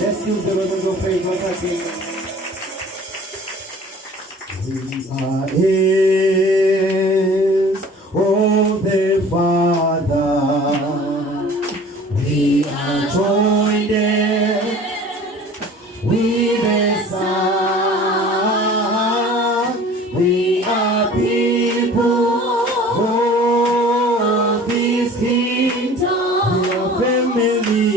Let's use the rhythm of faith once again. We are His, oh the Father. We are joined in with the Son. We are people of His kingdom. We are family.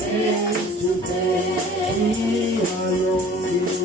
Face to face, we are lonely.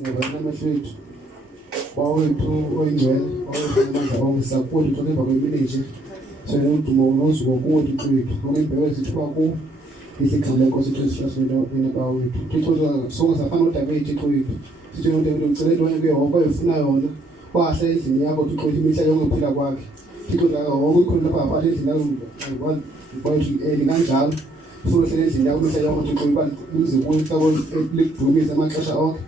singabantu fethu wawethu oyingcwele owezimandla ongisapoti toleva kwemineje sona udumo unozuko kuwo twethu ngembeko zethu kwaku isikhala inkosi Jesu wena bawethu thixo sonke safana uDavid thixo wethu sithi uDavid ucela into yakhe yonke oyifuna yona wahla endlini yakho thixo imihla yonke uphila kwakhe thixo wonke ikhona lapha apha endlini yakho kwethu kanjalo ufuna uhlele endlini yakho imihla yonke thixo iba uze kuyo likudumisa amaxesha onke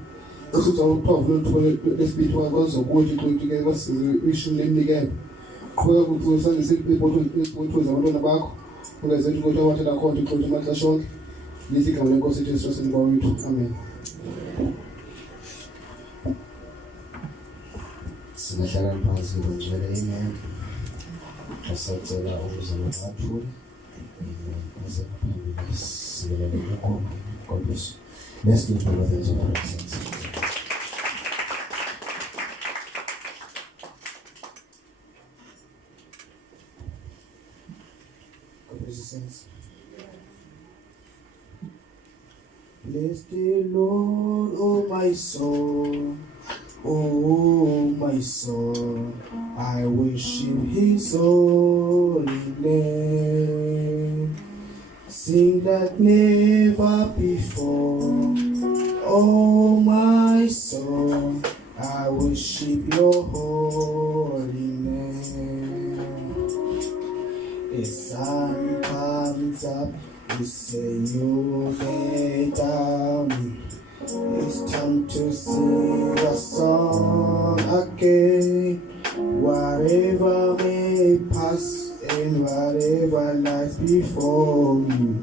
usuza ukuthola uthola lesibili kwazokuthi ke kwasishini lemnikelo qhubeka ukuthusana isibotho zabantwana bakho ukazethu ukuthi awathela khona iqoqo amaxesha onke lithi igama lenkosi Jesu Kristu wethu amen. Singahlala phansi ngicela amen. Asacela ukuzama ngathula. Aze phambili sibelele ngokho. God bless you. Let's give the Lord the praise. Bless the Lord, oh my soul, oh my soul, I worship His holy name. Sing like never before, oh my soul, I worship Your holy name. The sun comes up, you say you lay down. It's time to sing a song again. Whatever may pass and whatever lies before you,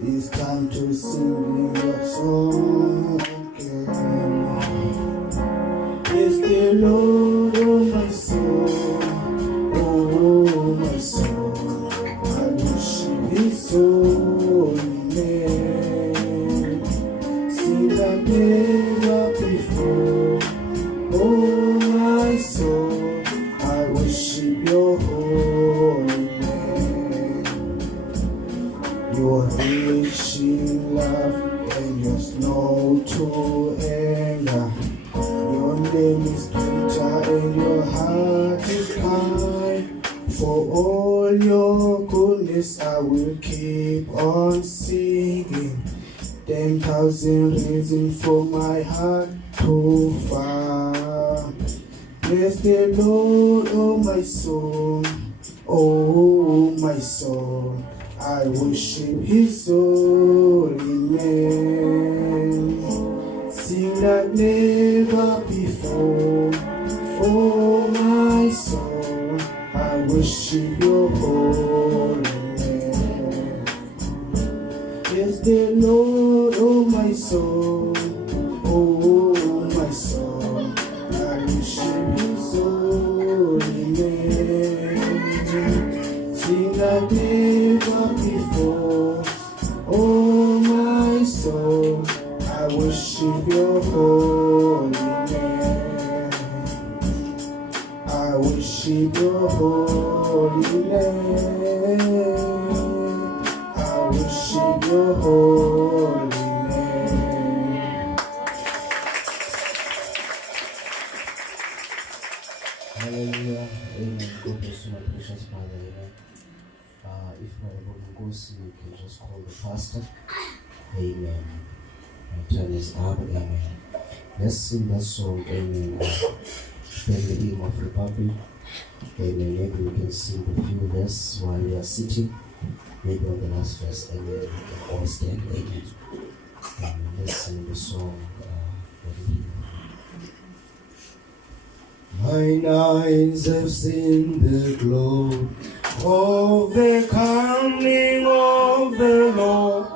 it's time to sing your song again. It's the Lord, oh my soul, oh my soul, I worship His holy name. Sing like never before, oh my soul, I worship Your holy name. You are rich in love and You're slow to anger. Your name is greater and Your heart is kind. For all Your goodness I will keep on singing. 10,000 reasons for my heart to find. Bless the Lord, oh my soul, oh my soul, I worship His holy name. Sing like never before, oh my soul, I worship Your holy name. Bless the Lord, oh my soul, oh my soul, I worship His holy name. Sing like never before, oh my soul, I worship Your holy name. I worship Your holy name. I worship Your holy name. Hallelujah. Amen. God bless you, my precious Father. Amen. If my Nkosi, you can just call the pastor. Amen. My time is up. Amen. Let's sing that song. Amen. Thank the hymn of Republic. Amen. Maybe we can sing a few verses while we are sitting. Maybe on the last verse. Amen. We can all stand. Amen. Amen. Let's sing the song. For the hymn. Mine eyes have seen the glory of the coming of the Lord.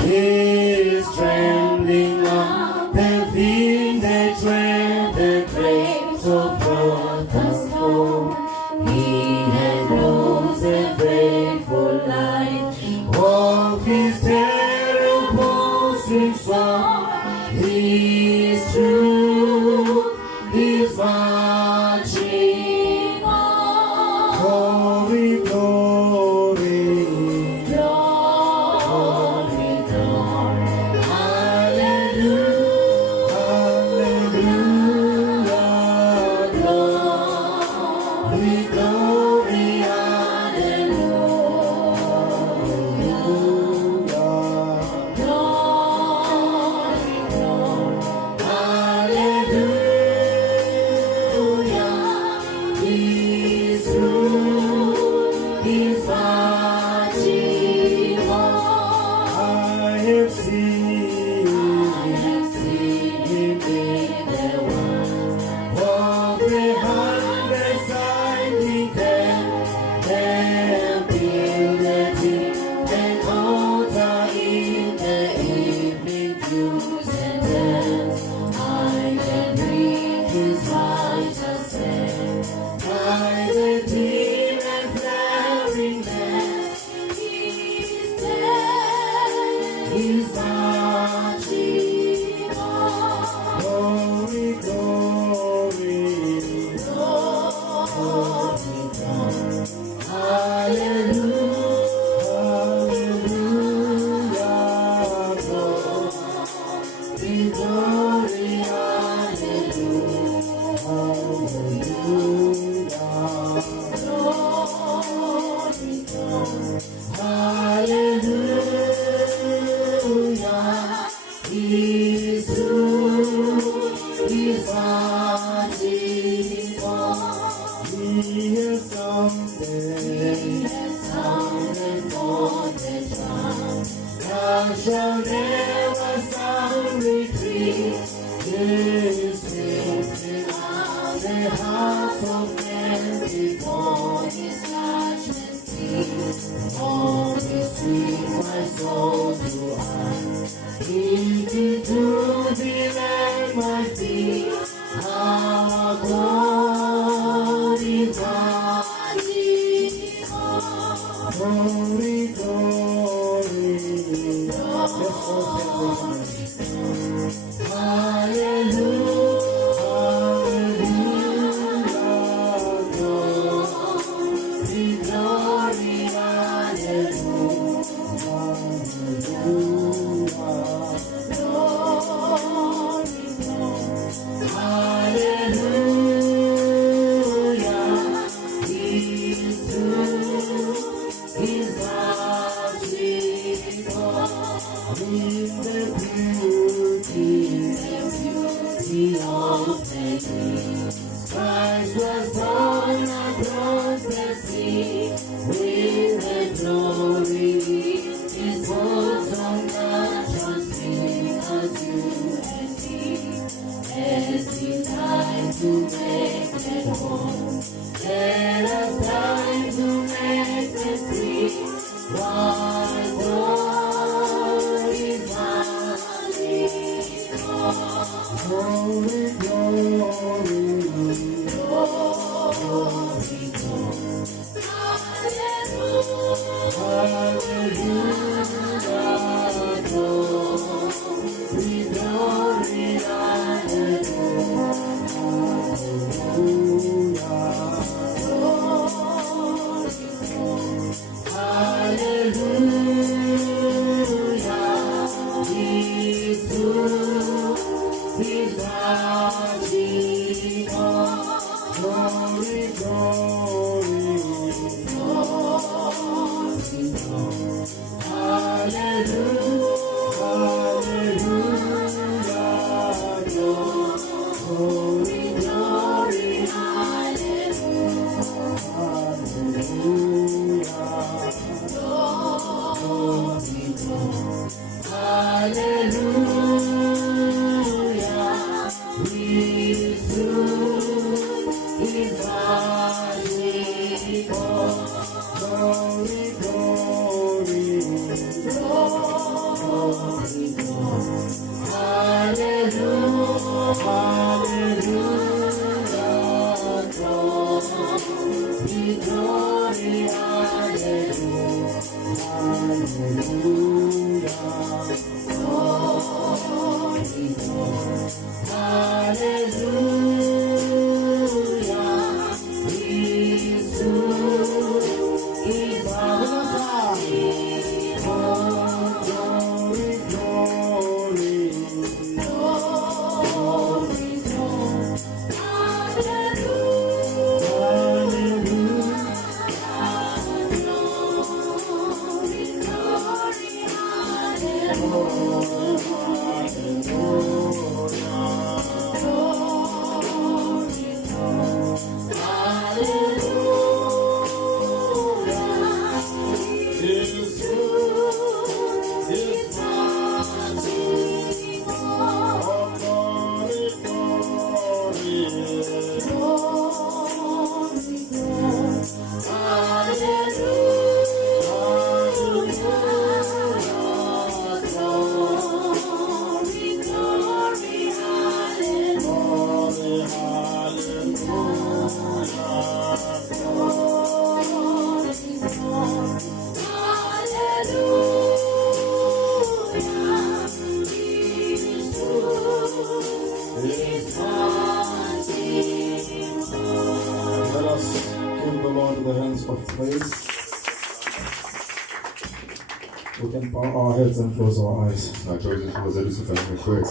He is trembling on the wind that tread the grapes of God's home. He has known the faithful light of His terrible song. He is true, His marching on. Glory, glory, glory, glory, hallelujah, hallelujah. Shall never sound retreat. This lifting up the hearts of men before His judgment seat. All this sweet my soul to us. Eating to the land my feet. Our God is our Glory, glory. Let's all sing this morning. Hallelujah, hallelujah, glory, glory, hallelujah, hallelujah, He's true, He's our Jesus. In the beauty of the King, Christ was born across the sea. With the glory, His words on natural singers, you and me. As He died to make it home, let us die to make it free. Why glory, glory, glory, glory, hallelujah, glory, glory, hallelujah, He's true, He's our Jesus. Glory, glory, glory, hallelujah, hallelujah, glory, glory, hallelujah, He's true, He's our Jesus. Glory, glory, glory, hallelujah, hallelujah, glory, glory, hallelujah, He's true, He's our Jesus. Glory, glory, glory, Let us give the Lord the hands of praise. We can bow our heads and close our eyes. singathola izinhlobo zethu sivale emehlweni.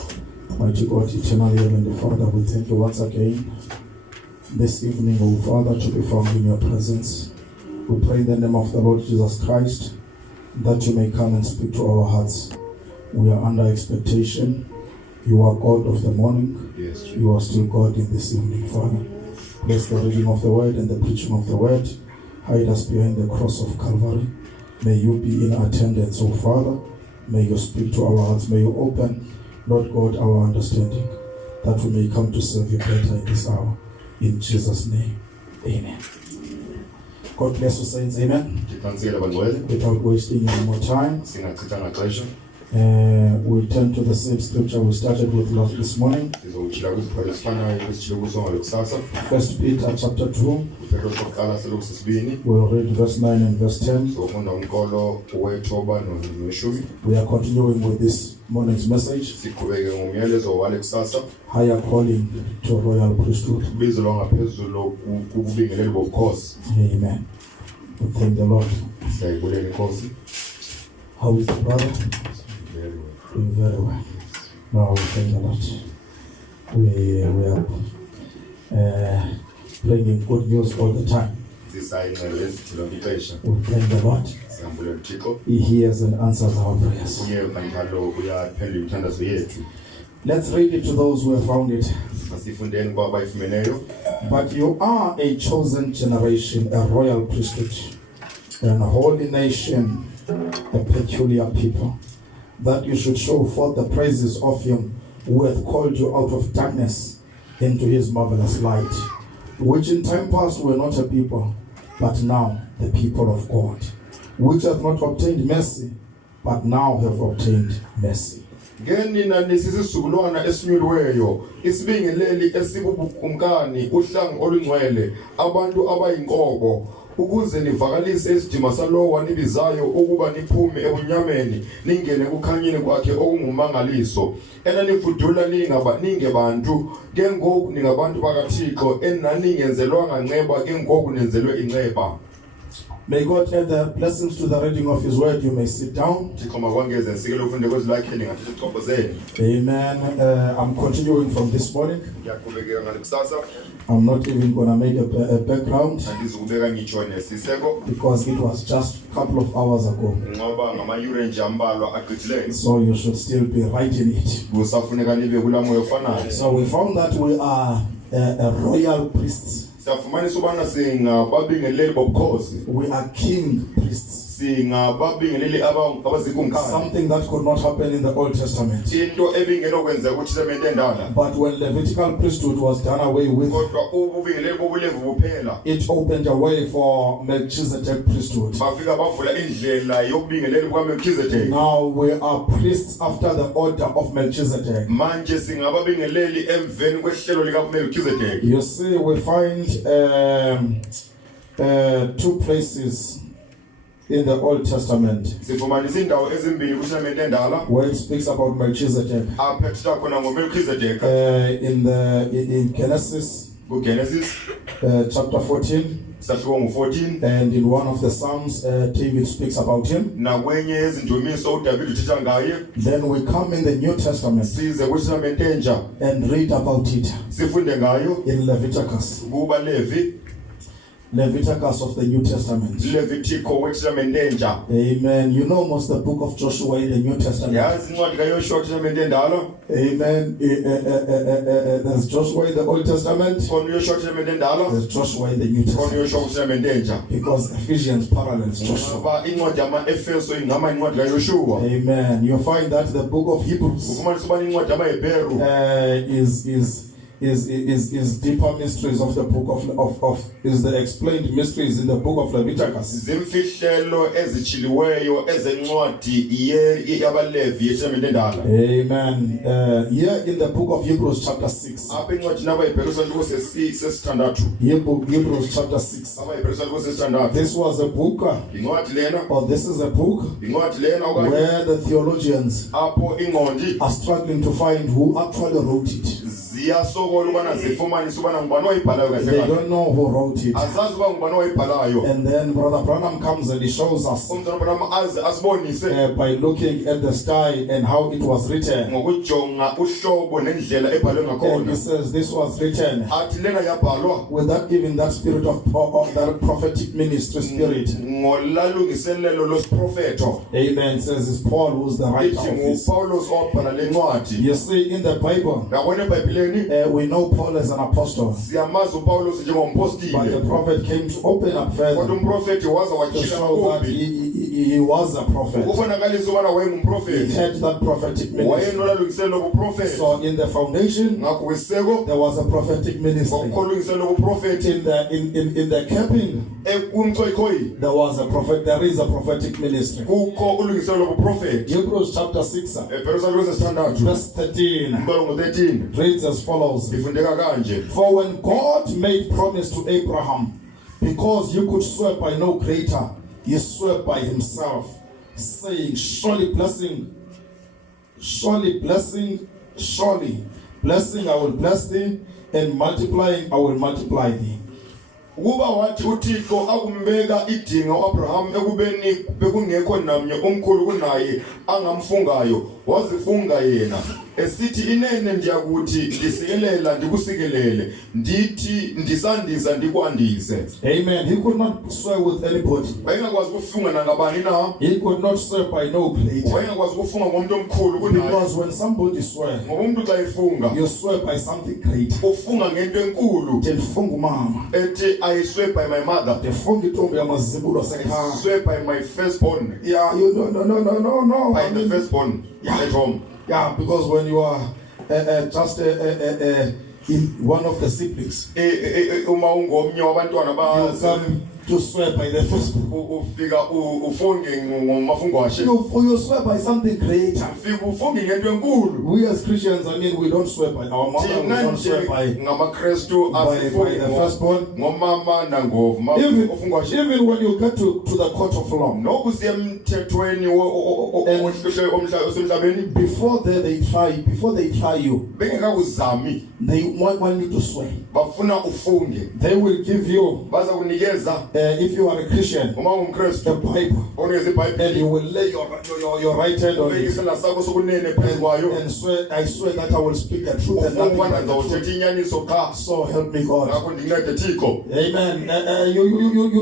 Mighty God, eternal Heavenly Father, we thank you once again this evening, O Father, to be found in your presence. We pray in the name of the Lord Jesus Christ that you may come and speak to our hearts. We are under expectation. You are God of the morning. Yes, Jesus. You are still God in this evening, Father. Bless the reading of the word and the preaching of the word. Hide us behind the cross of Calvary. May you be in attendance, O Father. May you speak to our hearts. May you open, Lord God, our understanding, that we may come to serve you better in this hour. In Jesus' name, amen. God bless you, saints. Amen. Ndikhansela bangcwele, Without wasting any more time, singachithanga xesha. we'll turn to the same scripture we started with this morning. Sizowujila kwizikhwele ezifanayo esijile kuso ngalo kusasa. 1 Peter chapter 2. Uphetho sokuqala selokhu sesibini. We'll read verse 9 and verse 10. Sizofunda umqolo wethoba noweshumi. We are continuing with this morning's message, Siqhubeke ngomyalezo wale kusasa. higher calling to royal priesthood. Ibizo lwangaphezulu kububingeleli bobukhosi. Amen. We thank the Lord. Siyayibulela inkosi. How is the brother? Very well. Doing very well. No, we thank the Lord. We are bringing good news all the time. Zisayinxele ezithula ngixesha. We thank the Lord. Siyambulela uThixo. He hears and answers our prayers. Uyeva njalo uyaphendula imithandazo yethu. Let's read it to those who have found it. Masifundeni kwa abayifumeneyo. But you are a chosen generation, a royal priesthood, and a holy nation, a peculiar people, that you should show forth the praises of him who hath called you out of darkness into his marvelous light, which in time past were not a people, but now the people of God, which have not obtained mercy, but now have obtained mercy. Ngenina nisisizukulwana esinyuliweyo, isibingeleli esibubukumkani, uhlangu olungcwele, abantu abayinkobo, ukuze nivakalise isidima salowo wanibizayo ukuba niphume ebunyameni ningene kukhanyeni kwakhe okungumangaliso. Enanifudula ningebantu, ke ngoku ningabantu bakaThixo, enaningenzelwanga nceba, ke ngoku nenzelwe inceba. May God add the blessings to the reading of his word. You may sit down. Thixo makwangeze nsikele ufunde kwezi lakhe ningathetha izichopho zenu. Amen. I'm continuing from this morning. Ngiyaqhubekeka ngale kusasa, I'm not even going to make a background andizukubeka ngitsho nesiseko, because it was just a couple of hours ago. ngoba ngamayure nje ambalwa agqithileyo. So you should still be writing it. Kusafuneka nibe kula moyo ofanayo. So we found that we are a royal priests. Siyafumanisa ubana singababingeleli bobukhosi, We are king priests. singababingeleli abazikumkani. Something that could not happen in the Old Testament. Into ebingelokwenzeka kuTestamente endala, But when Levitical priesthood was done away with, kodwa ububingeleli bobulevu buphela, it opened a way for Melchizedek priesthood. bafika bavula indlela yokubingeleli bukaMelchizedek. Now we are priests after the order of Melchizedek. Manje singababingeleli emveni kwehlelo likaMelchizedek. You see, we find two places in the Old Testament Sifumanisa indawo ezimbili kuTestamente endala where it speaks about Melchizedek. aphetha khona ngoMelchizedek. In Genesis KuGenesis chapter 14, sahluko ngo-14, and in one of the Psalms, David speaks about him. nakwenye yezindumiso uDavid uthetha ngaye. Then we come in the New Testament Size kuTestamente entsha and read about it sifunde ngayo in Leviticus. Leviticus of the New Testament. Levitiko weTestamente entsha. Amen. You know most the book of Joshua in the New Testament. Yazi incwadi kaYoshua kuTestamente endala, Amen. There's Joshua in the Old Testament. khona uYoshua kuTestamente endala, There's Joshua in the New khona Testament. uYoshua kuTestamente entsha. Because Ephesians parallels Joshua. Ngoba incwadi yama-Efeso ingama incwadi kaYoshua. Amen. You find that the book of Hebrews Ufumanisa ubana incwadi yamaHebheru is deeper mysteries of the book of is the explained mysteries in the book of Leviticus. zimfihlelo ezitshiliweyo ezencwadi yabaLevi yeTestamente endala. Amen. Here in the book of Hebrews chapter 6. Apha incwadi nabaHebheru sahluko sesithandathu. Hebrews chapter 6. abaHebheru sahluko sesithandathu. This was a book, Incwadi lena, or this is a book, incwadi lena okanye where the theologians apho ingqondi are struggling to find who actually wrote it. ziyasokola ubana zifumanise ubana ngubani oyibhalayo kahle They kahle. don't know who wrote it. Azazi uba ngubani oyibhalayo. And then Brother Branham comes and he shows us Umntwana Branham asibonise by looking at the style and how it was written. ngokujonga uhlobo nendlela ebhalwe And ngakhona. he says this was written Athi lena yabhalwa without even that spirit of that prophetic ministry spirit. ngolalungiselelo losiprofeto. Amen. Says it's Paul who's the writer Ithi of this. nguPawulos obhala le ncwadi. You see, in the Bible, Yabona eBhayibheleni we know Paul as an apostle, siyamazi uPawulos but the njengompostile. prophet came to open up Kodwa further umprofeti waza to wachila show that ngakumbi. he was a prophet. Ukubonakalisa ubana He wayengumprofeti. had that prophetic ministry. Wayenolungiselelo lobuprofeti. So in the foundation, Ngakho kweseko there was a prophetic ministry. ngokulungiselelo lobuprofeti. In the camping, Kumcoyikhoyi there is a prophetic ministry. kukho ulungiselelo lobuprofeti. Hebrews chapter 6, ePerusalem lesithandathu verse 13 umbhalo ngo-13 reads as follows. ifundeka kanje. For when God made promise to Abraham, because you could swear by no greater, he swore by himself, saying, surely blessing I will bless thee, and multiplying I will multiply thee. Ukuba wathi uThixo akumbeka idinga uAbraham ekubeni bekungekho namnye omkhulu kunaye angamfungayo, wazifunga yena esithi inene ndiyakuthi ndisikelela ndikusikelele, ndithi ndisandisa ndikwandise. Amen. He could not swear with anybody. Wayengakwazi ukufunga nangabani na. He could not swear by no greater. Wayengakwazi ukufunga ngomuntu omkhulu kunaye. Because when somebody swears, Ngoba umuntu xa efunga you swear by something greater. ufunga ngento enkulu. Ndifunga umama. Ethi I swear by my mother. Ndifunga intombi yamazibulo sekhaya. I swear by my firstborn. Yeah, you no. By the firstborn at home. Yeah, because when you are just in one of the siblings, Uma ungomnye wabantwana you ba come to swear by the firstborn. ufika ufunge ngomafungwashe. You swear by something greater. Ufika ufunge ngento enkulu. We as Christians, I mean, we don't swear by our mother. We Thina don't swear nje by ngamaKristu the firstborn. ngomama nangofungwashe. Even when you get to the court of law, Noku siyemthethweni osemhlabeni before they try you, bengekakuzami they want you to swear. bafuna ufunge. They will give you, Baza kunikeza if you are a Christian, uma ungumKristu a Bible, onikeza and iBhayibheli. you will lay your right hand on it. Ubekisela sakho sokunene phezu kwayo. And swear, I swear that I will speak the truth and nothing Ufuna but the truth. ngizothetha inyaniso qha. So help me God. Ngakho ndincede Thixo. Amen.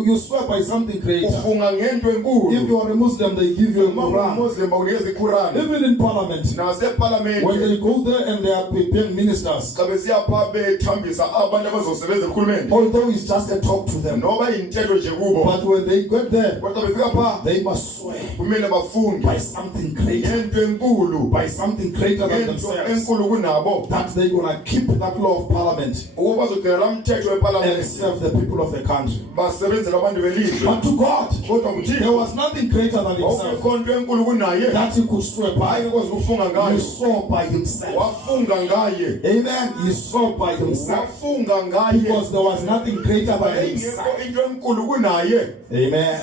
You swear by something greater. Ufunga ngento If enkulu. you are a Muslim, they give you a Uma Quran. ungumMuslim bakunikeza iQuran. Even in parliament, when Naseparlamente they go there and they are preparing ministers, xa besiya phaa bethambisa abantu abazosebenza ekhulumeni. although it's just a talk to them, Noba yintetho nje kubo. but when they get there, Kodwa befika phaa they must swear kumele bafunge by something greater, ngento enkulu. by something greater than Ngento themselves, enkulu kunabo. that they're going to keep that law of parliament Ukuba bazogcina laa mthetho and weparlamente serve the people of the country. basebenzela abantu belizwe. But to God, Kodwa there kuThixo was nothing greater than himself awukho nto enkulu kunaye. that he could swear by. Ayekwazi ukufunga He ngayo. swore by himself. Wafunga ngaye. Amen. He swore by himself Wafunga ngaye. because there was nothing greater than himself. Ayekho into enkulu kunaye. Amen.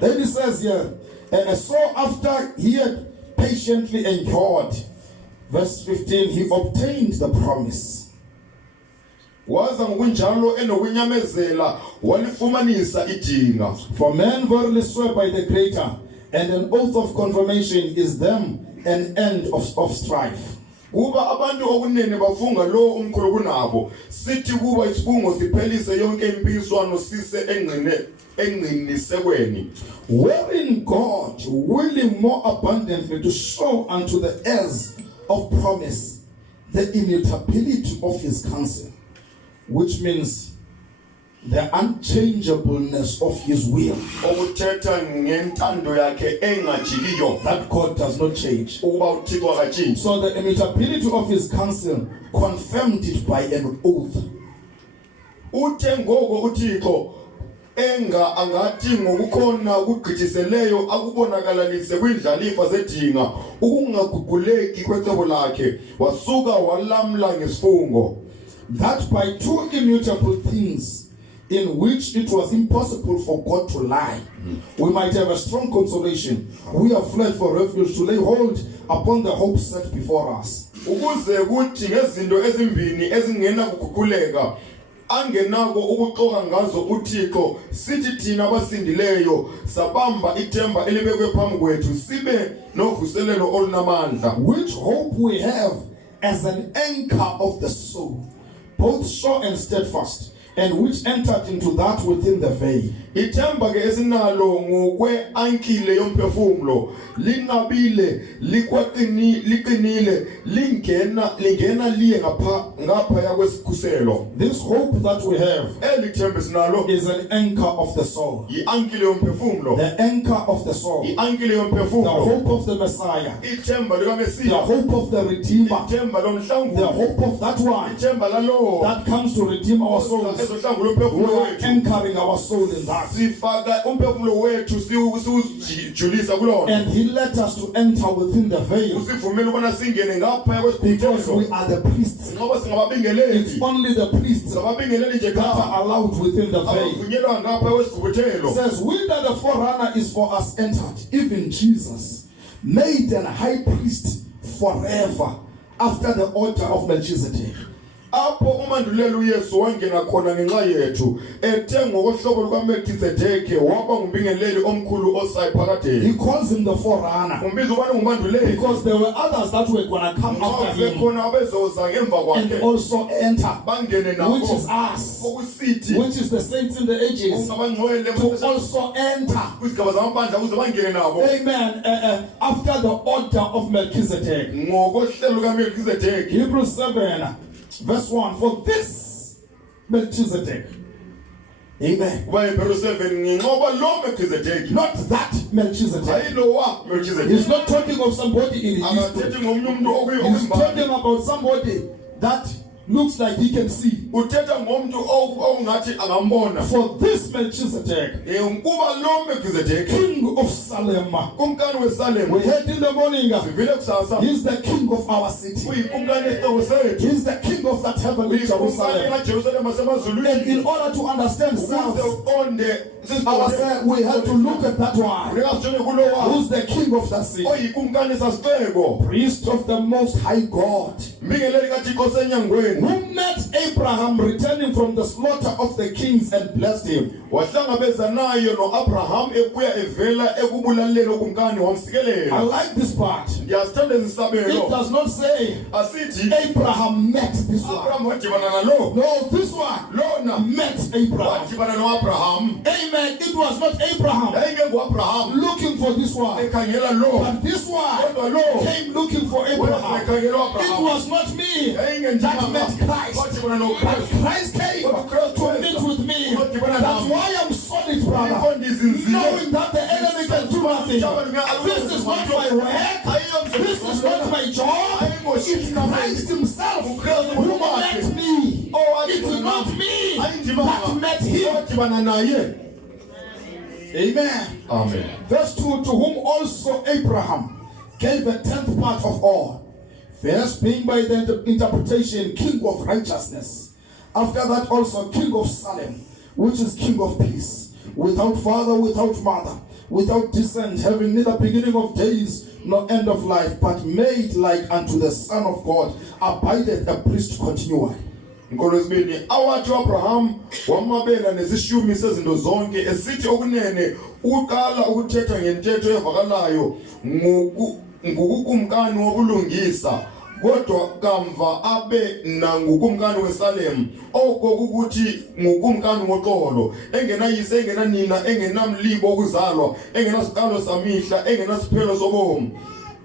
Then he says here, so after he had patiently endured, verse 15, he obtained the promise. Waza ngokunjalo enokunyamezela walifumanisa idinga. For men verily swear by the greater, and an oath of confirmation is them an end of strife. Kuba abantu okunene bafunga lo omkhulu kunabo. Sithi kuba isifungo siphelise yonke impikiswano sise engqinisekweni. Wherein God, willing more abundantly to show unto the heirs of promise the immutability of his counsel, which means the unchangeableness of his will, Okuthetha ngentando yakhe engajikiyo. that God does not change. Ukuba uThixo akatshintshi. So the immutability of his counsel confirmed it by an oath. Uthe ngoko uThixo angathi ngokukhona ukugqithiseleyo akubonakalalise kwindlalifa zedinga ukungaguguleki kwecebo lakhe wasuka walamla ngesifungo. That by two immutable things in which it was impossible for God to lie, we might have a strong consolation. We have fled for refuge to lay hold upon the hope set before us. ukuze kuthi ngezinto ezimbini ezingena kuguquleka angenako ukuxoka ngazo uThixo sithi thina abasindileyo sabamba ithemba elibekwe phambi kwethu sibe novuselelo olunamandla. Which hope we have as an anchor of the soul, both sure and steadfast, and which entered into that within the veil. Ithemba ke esinalo ngokwe ankile yomphefumulo linqabile liqinile lingena liye ngapha yakwesikhuselo. This hope that we have Elithemba esinalo is an anchor of the soul. iankile yomphefumulo. The anchor of the soul. Iankile The yomphefumulo. hope of the Messiah. Ithemba The likaMesiya. hope of the Redeemer. Ithemba The lomhlanguli. hope of that one Ithemba lalo. that comes to redeem our souls. Ezohlangula We umphefumulo are wethu. anchoring our soul in that. Sifaka umphefumulo wethu siwujulisa kulona. And He let us to enter within the veil Usivumela ukubana singene ngapha because we kwesikhuthazo. are the priests. Ngoba It's singababingeleli. only the priests that Singababingeleli nje are ngapha. allowed within the veil. Abavunyelwa ngapha It kwesigubethelo. says, we that the forerunner is for us entered, even Jesus, made an high priest forever after the order of Melchizedek. Apho umanduleli uYesu wangena khona ngenxa yethu ethe ngokohlobo lukaMelkizedekhe waba ngumbingeleli omkhulu osayi He phakade. calls him the forerunner Umbiza ubani ngumanduleli. because there were others that were going to come after Ngoba him khona abezoza ngemva and kwakhe also enter, bangene which is nabo. us, Okusithi which is the saints in the ages, ungabangcwele to also enter. kwizigaba zamabandla ukuze bangene nabo. Amen. After the order of Melchizedek. Ngokohlelo lukaMelkizedekhe. Hebrews 7, verse 1. For this Melchizedek. Amen. Kuba eHebrew 7 ngenqoba lo Melkizedekhe. Not that Melchizedek. Ayilo wa Melkizedekhe. He's not talking of somebody in his Akathethi ngomnye umuntu He's okuyimbali. talking about somebody that looks like he can see. Uthetha ngomuntu ongathi angambona. For this Melchizedek, Kuba lo Melkizedekhe king of Salem. kumkani weSalem. We heard in the morning, Sivile kusasa. he's the king of our city. Uyikumkani esihloko sethu. He's the king of that heavenly Uyikumkani Jerusalem. kaJerusalem And asemazulwini. in order to understand Ukuze self, uqonde ourselves, we have to look at that one. Ngiyasijone kulowa. Who's the king of that city? Oyikumkani sasiceko. Priest of the Most High God, Mbingeleli kaThixo senyangweni. who met Abraham returning from the slaughter of the kings and blessed him. Wahlangabeza nayo noAbraham ebuya evela ekubulaleni okumkani I wamsikelela. like this part. Ngiyasithanda It izisabelo. does not say Asithi Abraham met this one. Abraham wadibana nalo. No, this one Lona met Abraham. wadibana noAbraham. Amen. It was not Abraham Yayike nguAbraham looking for this one, ekhangela lo. but this one Kodwa lo came looking for wena Abraham. ekhangela It uAbraham. was not me Yayinge that met Christ. wadibana But noKristu. Christ came to meet with me. That's why I'm solid, brother. Iqondisi Knowing that the enemy can do nothing. This is not my work. This is not my job. It's Christ himself who met me. It's not me that met him. wadibana naye. Amen. Amen. Verse 2, to whom also Abraham gave a tenth part of all, first being by the interpretation king of righteousness, after that also king of Salem, which is king of peace, without father, without mother, without descent, having neither beginning of days nor end of life, but made like unto the Son of God, abideth a priest continually. Inkolo yesibini awathi uAbraham wamabela nesishumi sezinto zonke esithi okunene uqala ukuthetha ngentetho evakalayo ngokukumkani wobulungisa kodwa kamva abe nangukumkani weSalem oko ukuthi ngukumkani woxolo engenayise engenanina engenamlibo okuzalwa engenasiqalo samihla engenasiphelo sobomi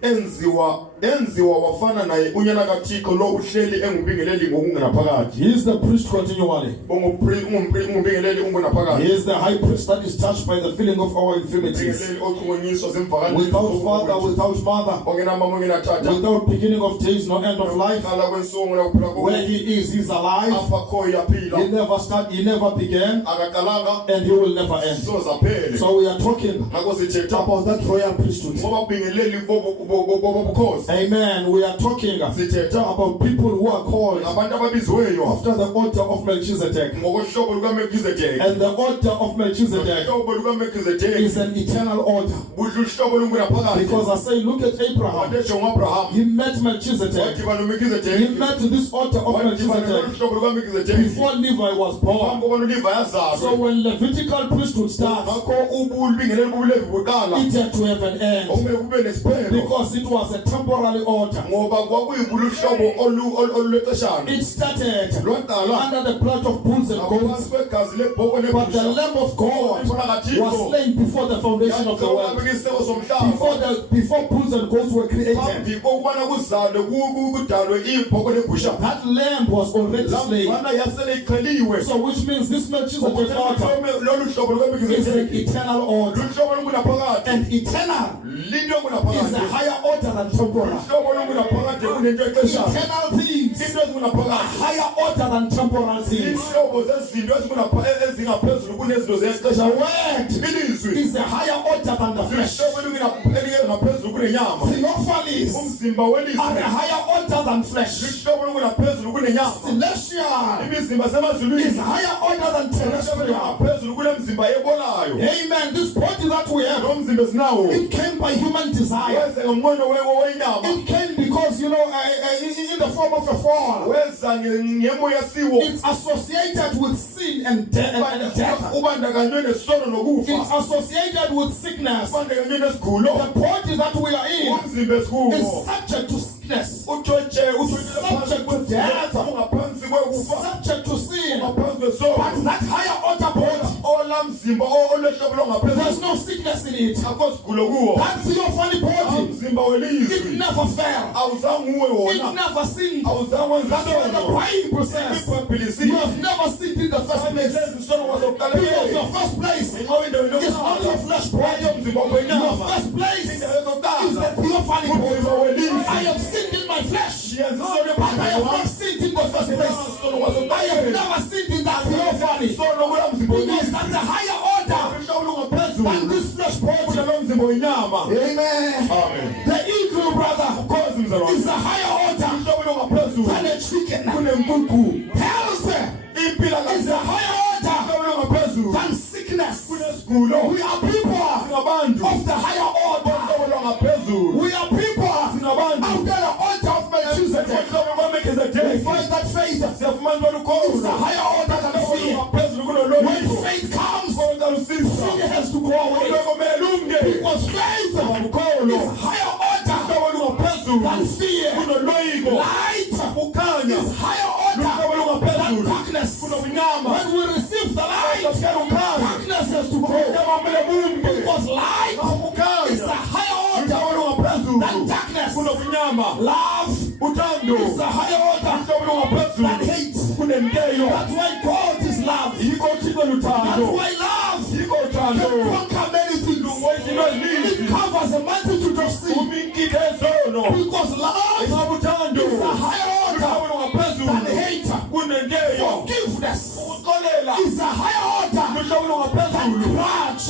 enziwa wafana naye unyana kaThixo lo uhleli engumbingeleli ngokungenaphakathi. He is the priest continually. Ungumbingeleli ungunaphakathi. He is the high priest that is touched by the feeling of our infirmities. Umbingeleli ochukunyiswa zimvakalelo. Without father, without mother, ongenamama ongenatata. without beginning of days nor end of life. Qala kwensuku nokuphila Where konke. he is, he's alive. Apha kho yaphila. He never started, he never began, Akaqalanga and he will never end. soze aphele. So we are talking Ngakho sithetha about that royal priesthood. ngoba ubingeleli bobukhosi. Amen. We are talking sithetha about people who are called abantu ababiziweyo after the order of Melchizedek. ngokohlobo lukaMelchizedek. And the order of Melchizedek Uhlobo lukaMelchizedek is an eternal order. budla uhlobo lungunaphakade. Because I say, look at Abraham. Wathi ngo-Abraham He met Melchizedek. wadibana He noMelchizedek. met this order of Wadibana Melchizedek nohlobo lukaMelchizedek. before Levi was born. Ngoba uLevi yazalwa. So when Levitical priesthood starts, Ngakho ubulibingeleli bubulevi buqala. it had to have an end. Okumele kube nesiphelo. Because it was a temporary order. Ngoba kwakuyibuluhlobo olulexeshana. It started Lwaqala under the blood of bulls and goats. ngaphansi kwegazi lebhoko But the nebusha. Lamb of God was slain before the foundation of the world. Iseko somhlaba. Before bulls and goats were created. Phambi kokubana kuzalwe kudalwe ibhoko nebusha. That lamb was already slain. Lana yasele iqheliwe. So which means this Melchizedek order Lolu hlobo is an lukaMelchizedek. eternal order. Luhlobo lungunaphakade. And eternal Linto is a engunaphakade. higher order than temporal. Luhlobo lungunaphakade kunento exeshana. Eternal things Into are ezingunaphakade. higher order than temporal things. Inhlobo zezinto ezingaphezulu kunezinto The zexeshana. word Ilizwi is a higher order than the flesh. luhlobo elingaphezulu kunenyama. Theophanies Umzimba are welizwi a higher order than flesh. luhlobo olungaphezulu kunenyama. Celestial Imizimba is semazulwini higher order than terrestrial. phezulu kulemzimba ebolayo. Amen. This body that we have, Lo mzimba esinawo it came by human desire. weza ngomqondo wenyama. It came because, in the form of a fall. Weza ngemo yasiwo. It's associated with sin and death. Ubandakanywe nesono nokufa. It's associated with sickness. Ubandakanywe nesigulo. The body that we are in Umzimba esikuwo. is subject to sickness, Subject to death. ungaphansi kwekufa. subject to sin. Ungaphansi kwesono. But that higher order body, Ola mzimba olehlobo longaphezulu. there's no sickness in it. Akho sigulo kuwo. That theophany body, Umzimba it welizwi. never fell. Awuzange uwe It wona. never sinned. Awuzange wenza That's what the isono. Bible says. IBhayibheli You sithi have never sinned in the first place. isono kwasokuqala. Because your first place is not your flesh body. Your first place is the theophany body. I have sinned in my flesh, but I have not sinned in the first place. I have never sinned in that theophany. Because that's a higher order than this flesh body. Amen. Amen. The eagle, brother, is a higher order than a chicken. Health is a higher order than sickness. We are people of the higher order. We are people after the order of Melchizedek. We find that faith is a higher order than fear. When faith comes, fear has to go away. Because faith is higher order than fear. Light is higher order than darkness. When we receive the light, darkness has to go. Because light is a higher order than darkness. Love is a higher order than hate. That's why God is love. That's why love can conquer many things. It covers a multitude of sins. Because love is a higher order than hate. Forgiveness is a higher order than grudge.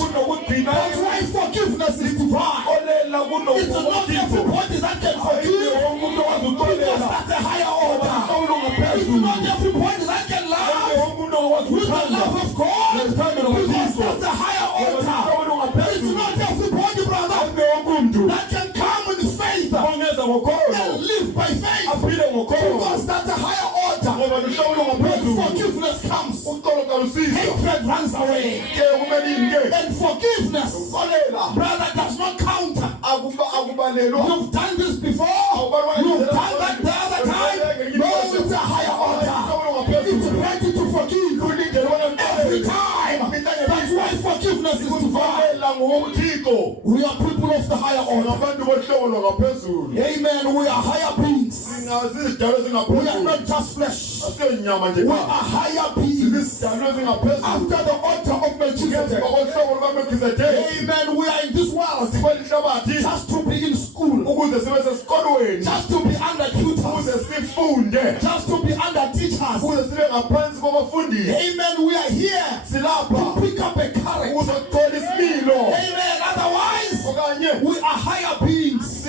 That's why forgiveness is divine. It's not everybody that can forgive, because that's a higher order. It's not everybody that can love with the love of God, because that's a higher order. It's not everybody, brother, that can come with faith and live by faith, because that's a higher order. When forgiveness comes, hatred runs away. And forgiveness, brother, does not counter. You've done this before. You've done that the other time. No, it's a higher order. It's ready to forgive every time. That's why forgiveness is divine. We are people of the higher order. Amen. We are higher beings. We are not just flesh. We are higher beings. After the order of Melchizedek. Amen. We are in this world just to be in school, just to be under tutors, just to be under teachers. Amen. We are here to pick up a courage. Amen. Otherwise, we are higher beings.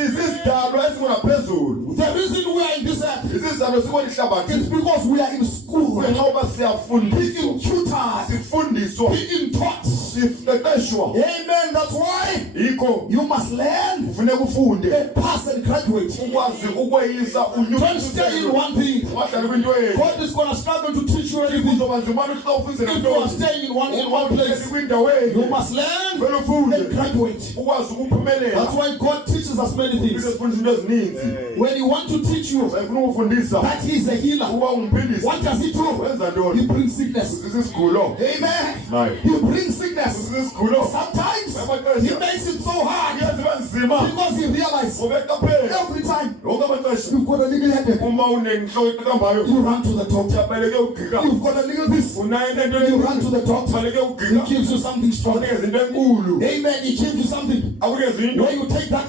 isizalo sibona ihlabathi It's because we are in school, ngenxa yoba siyafundiswa being tutored, sifundiswa being taught. siqeqeshwa Amen. That's why yikho you must learn, kufuneka ufunde pass and graduate. ukwazi ukweyisa Don't stay in one thing. wahlala kwinto yenu God is going to struggle to teach you everything. kuzoba nzima ukuthi xa ufundise If you are staying in one place, kwindawo you yenu must learn kumele ufunde and graduate. ukwazi ukuphumelela That's why God teaches us many things. sifundisa into ezininzi When He wants to teach you ufuna ukufundisa that He is a healer, uba umphilisi what does He do? wenza He ntoni brings sickness. isisigulo Amen. Right. He brings sickness. isisigulo Sometimes He makes it so hard iyaziba nzima because He realizes ubeqaphela every time yonke amaxesha you've got a little headache, uma unenhloko eqambayo you run to the doctor. ubaleke ugqika You've got a little this, unayo into you run to the doctor. ubaleke He ugqika gives you something strong. akunikeza into enkulu Amen. He gives you something. akunikeza into When you take that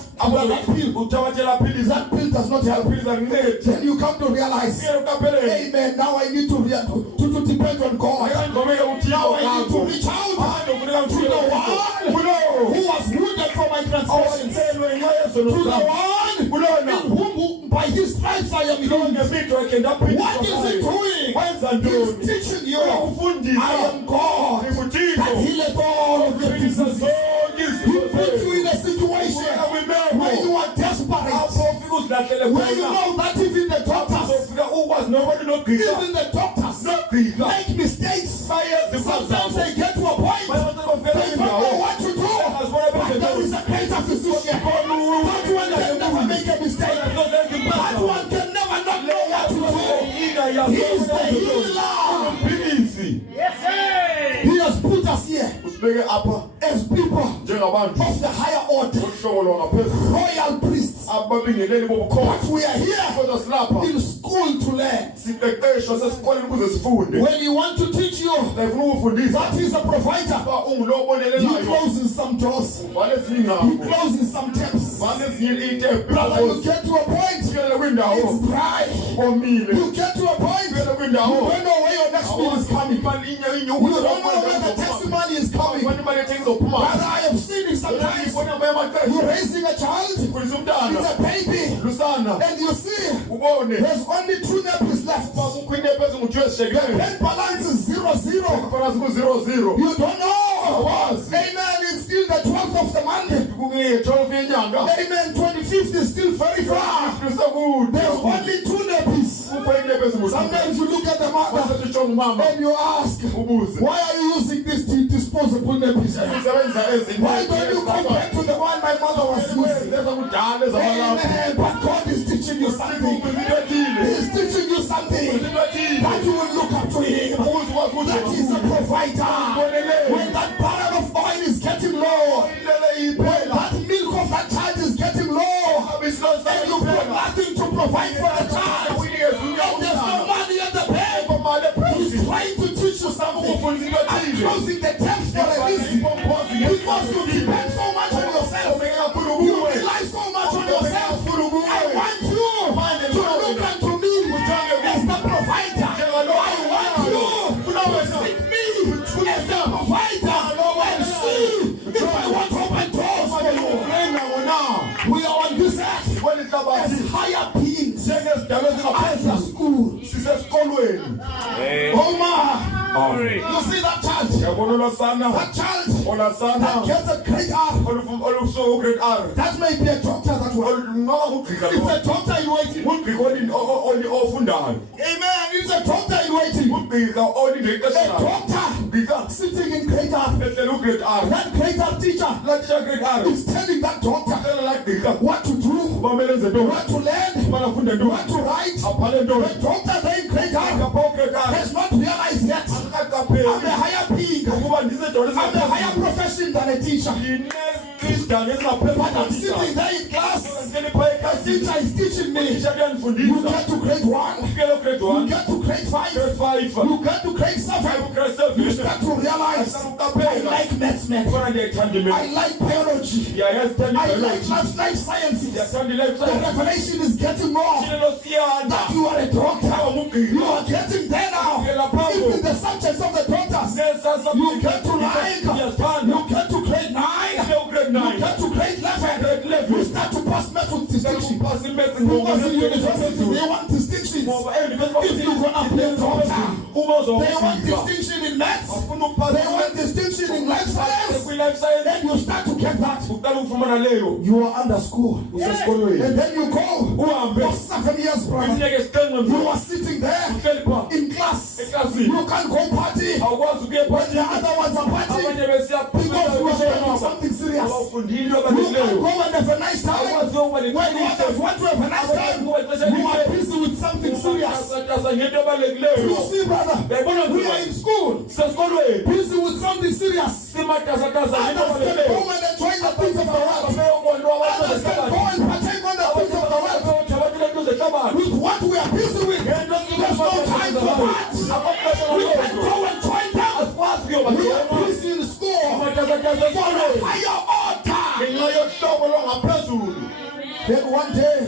pill, uthabathela philisi that pill does not help. philisi akuncedi Then you come to realize, iye uqaphelele Amen. Now I need to depend on God. ngomeke Now I need to uthixo reach out manje kufuneka to the one kulowo who was wounded for my transgressions, owaselwe ngenxa to yezono the zam one kulona in whom by His stripes I am healed. ngemitho yakhe What is He doing? wenza He's ntoni teaching you. uyakufundisa I am God that nguthixo healeth all of your uphilisa diseases. zonke He puts you izifo in a situation where you are desperate, apho ufika uzilahlele where you khona know that even the doctors, uzofika ukwazi noba nogqika even the doctors nogqika make mistakes. bayenza Sometimes they get to a point they don't know what to do. But there is a greater physician. That one can never make a mistake. That one can never not know what to do. He is the healer. umphilisi He has put us here usibeke apha as people njengabantu of the higher order, uhlobo lwangaphezulu royal priests. ababingeleli bobukhosi But we are here kodwa silapha in school to learn. siqeqeshwa sesikoleni ukuze sifunde When He wants to teach you ngifuna ukufundisa that He's a provider, uba ungulo He obonelelayo closes some doors, uvale ezinye He ingqambo closes some taps. uvale ezinye iy'tephu Brother, you get to a point, ufikele kwindawo it's dry. omile You get to a point, ufikele you kwindawo don't know where your next meal is coming. You don't know where the testimony is coming. imali ethe izophuma Brother, I have seen it sometimes. ibona amanye You're amaxesha raising a child, ukhulisa umntana it's a baby, lusana and you see ubone there's only 2 nappies left. uba kukho inephu ezingu-2 The ezishekileyo bank balance is 0-0. phakathi ku-0-0 You don't know. Awazi. Amen. It's still the 12th of the month. kunge-12 yenyanga Amen. 25th is still very far. kusekude There's only 2 nappies. kukho inephu ezingu-2 Sometimes you look at the mother wasetisho ngumama and you ask, ubuze why are you using these disposable nappies? usebenzisa Why don't you come back to the one my mother was using? ezakudala ezabalapho Amen. But God is teaching you something. into ethile He's teaching you something into ethile that you will look up to Him. ukuze ukwazi That ukuthi He's a provider. When that barrel of oil is getting low, when that milk of that child is getting low, and you've got nothing to provide for the child, and there's no money at the bank, He's trying to teach you something. I'm closing the taps for a reason. Because you depend so much on yourself. You rely so much on yourself. I want you to look unto me as the provider. I want you to seek me as the provider and see if I want to open doors for you. We are on this earth as higher beings at the school. sisesikolweni Oh my! You see that child? yabona olasana That child that olasana gets a great R. olusuka u-grade R That may be a doctor that will. ngaba ngugqika It's a doctor in waiting. ugqika ofundayo Amen. It's a doctor in waiting. ugqika olinde A ixesha layo doctor ugqika sitting in great R. ehlele u-grade R That great R teacher latisha grade R is telling that doctor ela lagqika what to do, uba mele enze ntoni what to learn, ubana afunde ntoni what to write. abhale ntoni The doctor there in great R ngapha u-grade R has not realized yet. I'm akaqapheli a higher being. ukuba ndisendaweni I'm a higher profession than a teacher. isidanga But I'm sitting there in class. The teacher is teaching me. You ndiyandifundisa get to grade 1. ufikele u-grade You 1 get to grade 5. grade 5 You get to grade 7. grade You 7 start to realize I like maths, man. kona ndiyayithanda I imeko like biology. ndiyayazithanda I like ibiology life sciences. ndiyazithanda The i-life revelation is getting more. science siyanda That you are a doctor. You are getting there now. Even the subjects of the doctors. You get to like. You get to grade 9. You get to grade 11. You start to pass math with distinction. Because in university they want distinction. universities, ngoba if you gonna play doctor, uma they want uzofika distinction in maths, afuna upasa they want distinction in life science, kwi-life science then you start to get that. uqala ukufumana leyo You are under school. usesikolweni And then you go uhambe for 7 years, brother. iminyaka esiqenqe You are sitting there uhleli pha in class. eklasini You can't go party awukwazi ukuye when the ephathini other ones are partying abanye besiya because you are doing something serious. awufundile You can't abaleleyo go and have a nice time. awukwazi ukuba When others want to have a nice time, you are busy with something serious. tasatasa ngento You ebalulekileyo see, brother, we are in school, sesikolweni busy with something serious. simatasatasa ngento Others can go ebalulekileyo and enjoy the things of the world. abeyokonwa Others can go and partake on the things of the world. With what we are busy with, there's no time for that. We can go and join them. We are busy in school for a higher order. Then one day,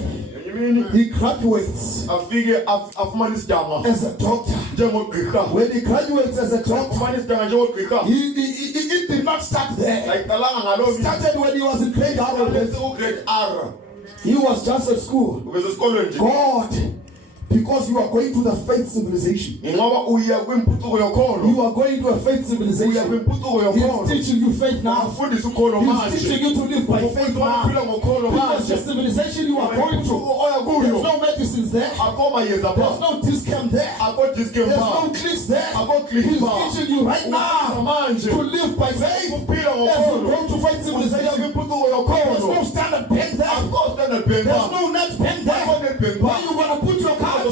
he graduates afike afumana isidanga as a doctor. njengogqirha When he graduates as a doctor, afumana isidanga njengogqirha he did not start there. ayiqalanga ngaloo He started when he was in grade R. ugrade R He was just at school. ubesesikolweni nje God, because you are going to the faith civilization. ngoba uya kwimpucuko yokholo You are going to a faith uya civilization. kwimpucuko He's yokholo teaching you faith now. afundisa ukholo He's manje teaching you to live by faith uphila now. ngokholo Because the manje civilization you are going to, oya there's kuyo no medicines there. akho mayeza There's pha no discount there. akho discount There's pha no clicks there. akho click He's pha teaching you right now manje to live by faith. uphila As you ngokholo go to faith uya civilization, kwimpucuko there's yokholo no standard bank there. akho standard bank There's pha no net bank there. akho net bank Where pha you gonna put your card to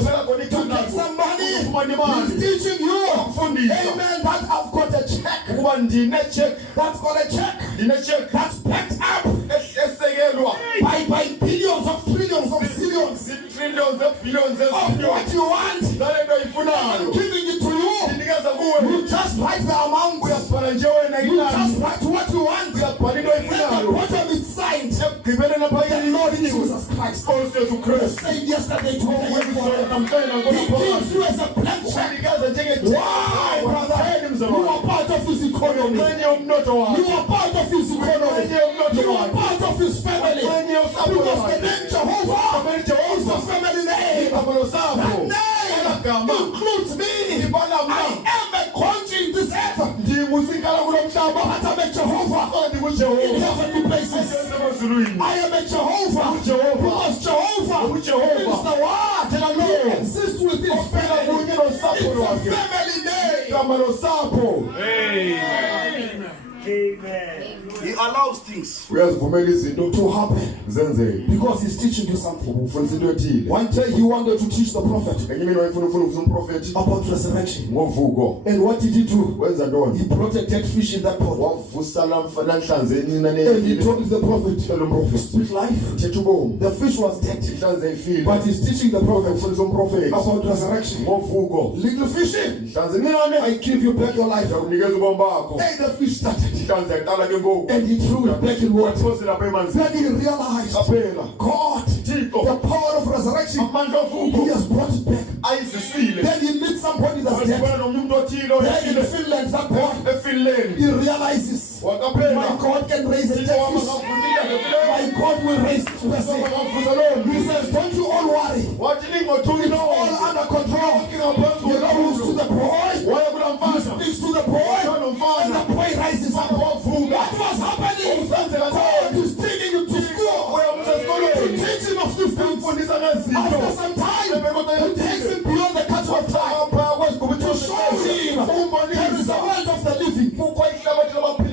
get some money? He's teaching you, amen, that I've got a check. ukuba ndine check That's got a check. ndine check That's backed up esekelwa by billions of trillions of zillions zii-trillions zebillions of zebillions what you want. zale nto ifunayo Giving it to you. ndinikeza kuwe You just write the amount. uyabhala nje wena You just inani write what you want. uyabhala into At the oyifunayo bottom it's signed. ekugqibeleni apha The Lord Jesus Christ. inkosi yesu The kristu same yesterday, today, and forever. namhlanje He nangona gives you as a blank check. unikeza Why, brother? You are part of his economy. njengengxenye yomnotho You wakhe are part of his economy. You are part of his family. njengengxenye yosapho Because the lwakhe name Jehovah is a family name. igama losapho That name elagama includes me. libala I mna am a country in this earth. ndingusinkala kulo mhlaba But I'm a Jehovah kodwa in ndingujehova heavenly places. esemazulwini I am a Jehovah. Because Jehovah is the word alone. He exists with his ofela family. kunye nosapho It's a lwakhe family name. igama losapho He allows things uyazivumela izinto To happen. zenzeke Because he's teaching you something. ufundisa into ethile One day he wanted to teach the prophet enye imini wayefuna ufundisa umprofethi about resurrection. ngovuko And what did he do? wenza ntoni He brought a dead fish in that pot. wavusa lanhlanze enina And he neyefile told the prophet, tell umprofethi speak life. thetha ubomi The fish was dead. ihlanze ifile But he's teaching the prophet ufundisa umprofethi about resurrection. ngovuko Little fishy, ihlanze ninane I give you back your life. ndakunikeza ubomi bakho Hey, the fish started. ihlanze yaqala ke ngoku And he threw it back in water. wathose lapha emanzini Then he realized, qaphela God, Thixo the power of resurrection, amandla he ovuko has brought it back. ayizisile Then he meets somebody that's dead. wadibana nomnye umuntu othile Then in oyefile Finland, that boy, efinland he realizes, waqaphela my God can raise a Thixo dead fish. wamangavusile My God will raise this person. wamangavuse loo He nto says, don't you all worry. wathi lingothuki It's all under control. He goes to the boy. waya kula He mfana speaks to the boy. And the boy rises up. What was happening? God is taking him to school to teach him of these things. mfundisa ngezinto After some time, he takes him beyond the catch of time to show him there is a world of the living. kukho ihlabathi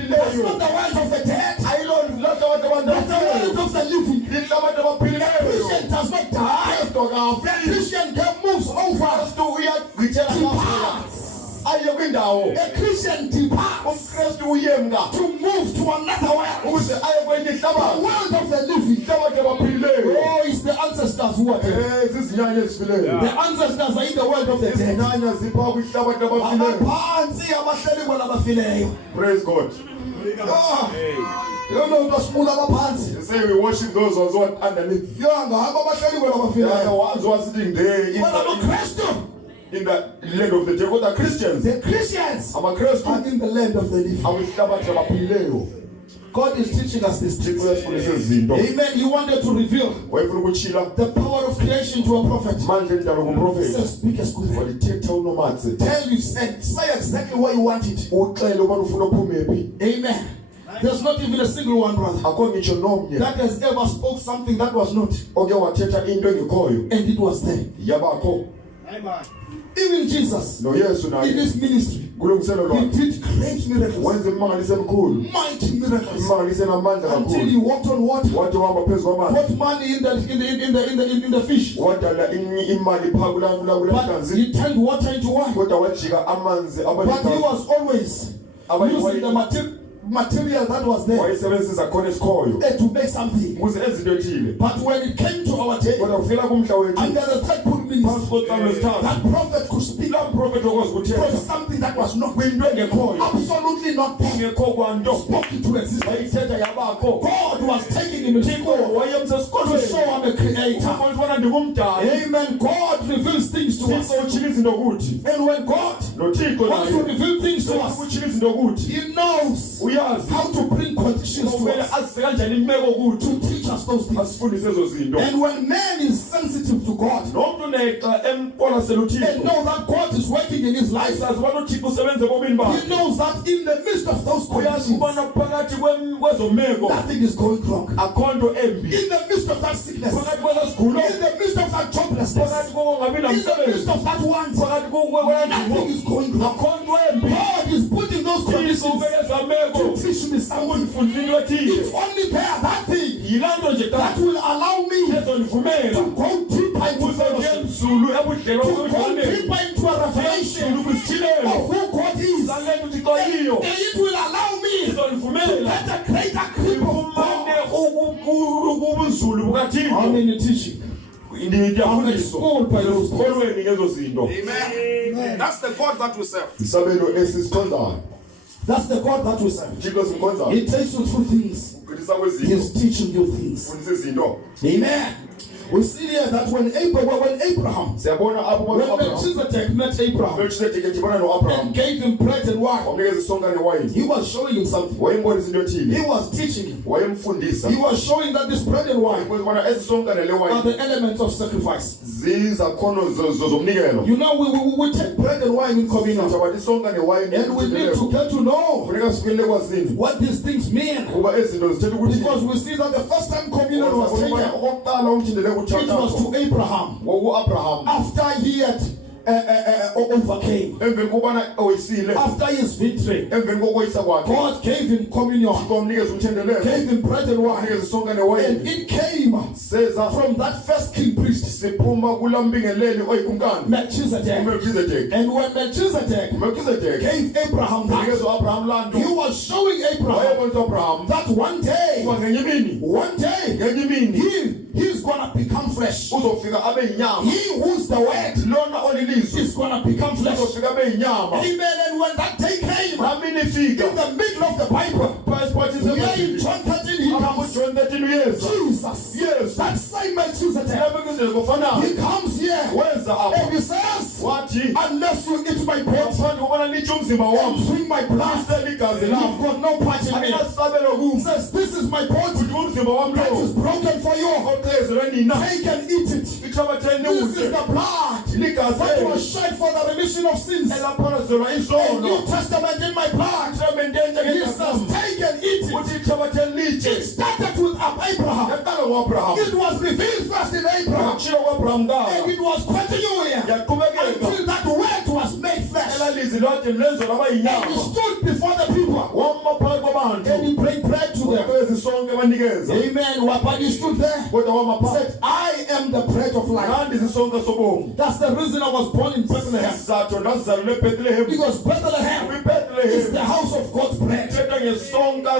That's not labaphilileyo the world of the dead. ayilohlabathi That's the abandayo world of the living. ihlabathi abaphilileyo Christian does not die. kafe Christian moves over. kristu uyagqithela Departs. aye kwindawo A Christian departs umkristu uyemka to move to another world. ukuze aye kwenye The ihlabathi world of the living. ihlabathi abaphilileyo Oh, it's the ancestors who are dead. zizinyanya ezifileyo The ancestors are in the world of the dead. izinyanya zipha kwihlabathi abafileyo Abaphansi abahleli bona abafileyo. praise god Yona umuntu asibula abaphansi. you say we worship those ones who are underneath Yanga hamba abahleli bona the abafileyo. ones who are sitting there Bona abaKristu. in the land of the dead what are Christians The Christians amakristu are in the land of the living. awihlabathi abaphilileyo God is teaching us this. Thixo uyasifundisa izinto. Amen. He wanted to reveal Wayefuna ukuchila the power of creation to a prophet. manje endalo He kumprofeti. says, speak as good. Walithetha uNomatse. Tell you, say exactly where you want it. Uxele ubani ufuna uphume phi. Amen. There's not even a single one, brother, Akho ngitsho nomnye that has ever spoke something that was not, oke wathetha into engekhoyo and it was there. yabakho. Even Jesus, NoYesu in naye his ministry, kulungiselo he lwakhe did great miracles, wenza imangaliso emikhulu, mighty miracles, imangaliso enamandla until he kakhulu. walked on water, Wathi uhamba phezu kwamanzi, put money in the fish, wadala imali phaa kula but hlanzi, he turned water into wine. kodwa wajika amanzi But he abanikazi. was always using the material that was there Wayesebenzisa izakhona esikhoyo to make something. ukuze ezinto ethile. But when it came to our day, Kodwa kufika kumhla wethu under the third put phansi ministry, kothando lwesithathu, that prophet could speak laa mprofethi okwazi from ukuthetha something that was not kwinto engekhoyo, absolutely not there. ingekho kwanto, Spoke into existence. wayithetha yabakho. God was taking him to Thixo school wayemsa to esikolweni show I'm a creator. ukubona ndingumdali. Amen. God reveals things to us. Thixo utshila izinto kuthi, And when God noThixo wants to naye reveal things to us, utshila izinto kuthi, he knows uyazi how to bring conditions to kumele us azise kanjani imeko kuthi, to teach us those things. asifundise ezo zinto. And when man is sensitive to God Nomntu nexa emqwalasela and uThixo, know that God is working in his life, asazi ubana uThixo usebenza ebomini bakhe, he knows that in the midst of those uyazi conditions, ubana phakathi kwezo meko nothing is going wrong. akho nto embi, In the midst of that sickness, phakathi kwezo sigulo, in the midst of that joblessness, phakathi kokungabi in the midst namsebenzi, of that want, phakathi nothing is going wrong. akho nto embi. God is putting those Thixo conditions ubeke eza meko to teach me something. ukundifundisa into ethile. It's only there, that thing, Yilaa nto nje that will allow me to ezondivumela go deeper into ukuze fellowship, ngenzulu to ebudlelwane go obudlelwaneni, deeper into a revelation ngenzulu of kwisithilelo who God is. sale nto Thixo yiyo, And it will allow me to izondivumela get a greater grip of ufumane God. ubunzulu How bukaThixo. many teaching? Ndiyafundiswa School by those esikolweni ngezo zinto. Amen. That's the God that we serve. Isabelo esisikhonzayo, That's the God that we serve. Thixo simkhonzayo, He takes you through things. ugqithisa kwezinto, He's teaching you things. ufundisa izinto. Amen. We see here that when Abraham, Siyabona apho when Abraham, Melchizedek met Abraham Melchizedek edibana noAbraham, and gave him bread and wine, wamnikeza isonka newayini, he was showing him something. wayembonisa into ethile, He was teaching him. wayemfundisa He was showing that this bread and wine ukubona ezi sonka nele are wayini the elements of sacrifice. zizakhono zomnikelo. You know, we take bread and wine in communion, Uthabatha isonka newayini and we need to get to know funeka sifikelele kwazini what these things mean. kuba ezi zinto zithetha ukuthi Because we see that the first time communion was taken, okokuqala umthindele it was kuthathathu to Abraham kwakuAbraham, after he had overcame, emveni kokubana owisile, after his victory. emveni kokoyisa kwakhe, God gave him communion, komnikeza umthendelelo, gave him bread and wine, umnikeza isonka and newayini. it came Seza from that first king priest, siphuma kula mbingeleli oyikumkani Melchizedek. uMelchizedek. And when Melchizedek uMelchizedek gave Abraham that, unikeza uAbraham laa nto, he was showing Abraham wayebonisa uAbraham that one day, kuba ngenye imini, ngenye imini he's gonna become flesh. uzofika abe yinyama. He who's the word Lona olilizwi is gonna become flesh. uzofika abe yinyama. Amen. And when that day came, Laa mini ifika in the middle of the Bible, where in John 13 he comes, John 13 uyeza Jesus, Yes. that same Melchizedek, Ebekezele kofanayo he comes here wenza and apha he says, wathi unless you eat my body ngaphandle kokubana nitsho umzimba and wam drink my blood, lisele igazi you've lam got no part in me. aninasabelo He kum says, this is my body uthi umzimba wam that lo is broken for you. oqezelwe nina Take and eat it. ithabatheni This is niwutye the blood ligazi that eli was shed for the remission of sins. elaphalazelwa A New isono Testament in my blood. itramente entsha He ngegazi lam says, take and eat it. uthi ithabatheni litye. It started with Abraham. yaqala ngoAbraham, It was revealed first in Abraham. yatshilo kwaAbraham And kuqala, it was continuing yaqhubekeka until that word was made flesh. elalizwi lwathi lenzo laba And he yinyama, stood before the people. wama phakathi kwabantu And he prayed bread to them. ukwezi sonke banikeza, Amen. But he stood there. kodwa wama He phakathi said, I am the bread of life. nandi zisonke sobomi. That's the reason I was born in Bethlehem. Isizathu ndazalelwe eBethlehem, Because Bethlehem is kwiBethlehem the house of God's bread. thetha ngesonka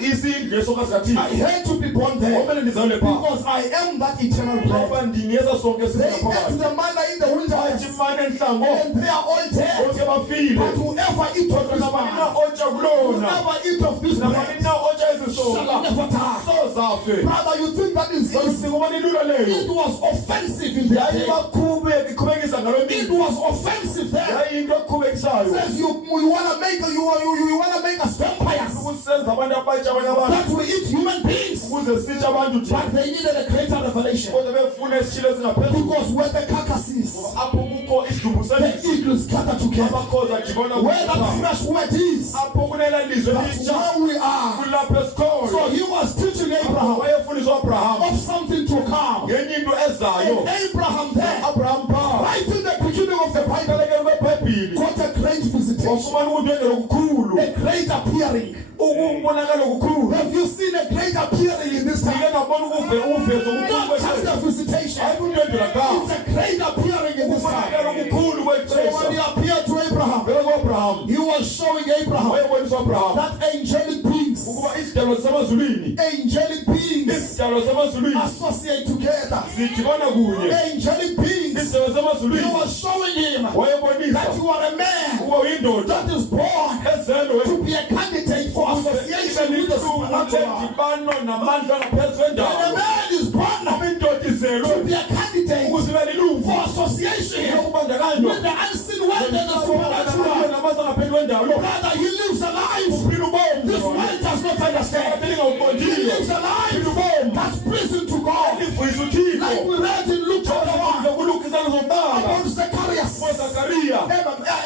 isidlo esonka I sikaThixo. had to be born there Kumele ndizalwe phaa because I am that eternal bread. ngoba ndini eza sonke They ate singaphakathi. the manna in the Bathi wilderness mane entlango and they are all dead. bonke bafile, But whoever eat of this nabani na manna, otya kulona, whoever eat of this nabani bread, na otya ezi shall sonka never die. sozafe. Brother, you think that is easy? Balicinga uba nilula leyo, It was offensive in their day. iqhubekisa ngalo It mini, was offensive there. yayinto eqhubekisayo. Says you wanna make us vampires. ukusenza abantu abatsha abanye abantu that will eat human beings. ukuze sitshe abantu thina But they needed a greater revelation. kodwa befuna isitshilo esingaphezulu Because where the carcass is, apho kukho isidumbu the selizwe eagles gather together. amakhoza adibana Where that fresh word is, apho kunela lizwe that's litsha where we are. kulapho esikolo So he was teaching Abraham wayefundisa uAbraham of something to come. ngenye into ezayo And Abraham there, Abraham phaa right in the beginning of the Bible, kwebhayibhili got a great visitation, wafumana ukundwendela okukhulu a great appearing. ukubonakala okukhulu Have you seen a great appearing in this sike time? ngabona uvezo Not just a visitation, hayi kundwendela ka it's a great appearing in this ukubonakala time. okukhulu So when he kwexesha appeared to Abraham, vele kuAbraham he was showing Abraham wayebonisa uAbraham that angelic beings, ukuba izidalwa zasemazulwini angelic beings izidalwa zasemazulwini associate together. zidibana kunye Angelic beings. izidalwa He zasemazulwini was showing him wayebonisa that you are a man ukuba uyindoda that is born ezelwe to be a candidate for association with the supernatural. ledibano namandla ngaphezu And a kwendalo man is born indoda to izelwe be a candidate ukuze ibe lilungu for association yokubandakanywa with the unseen world and the supernatural. namaza ngapheli kwendalo Brother, he lives a life uphila ubomi this world does not understand. He lingawuqondiyo lives a life uphila ubomi that's pleasing to God. livuyisa Like uthixo we read in Luke chapter 1 zokulukisana zokuqala about Zacharias, uZakariya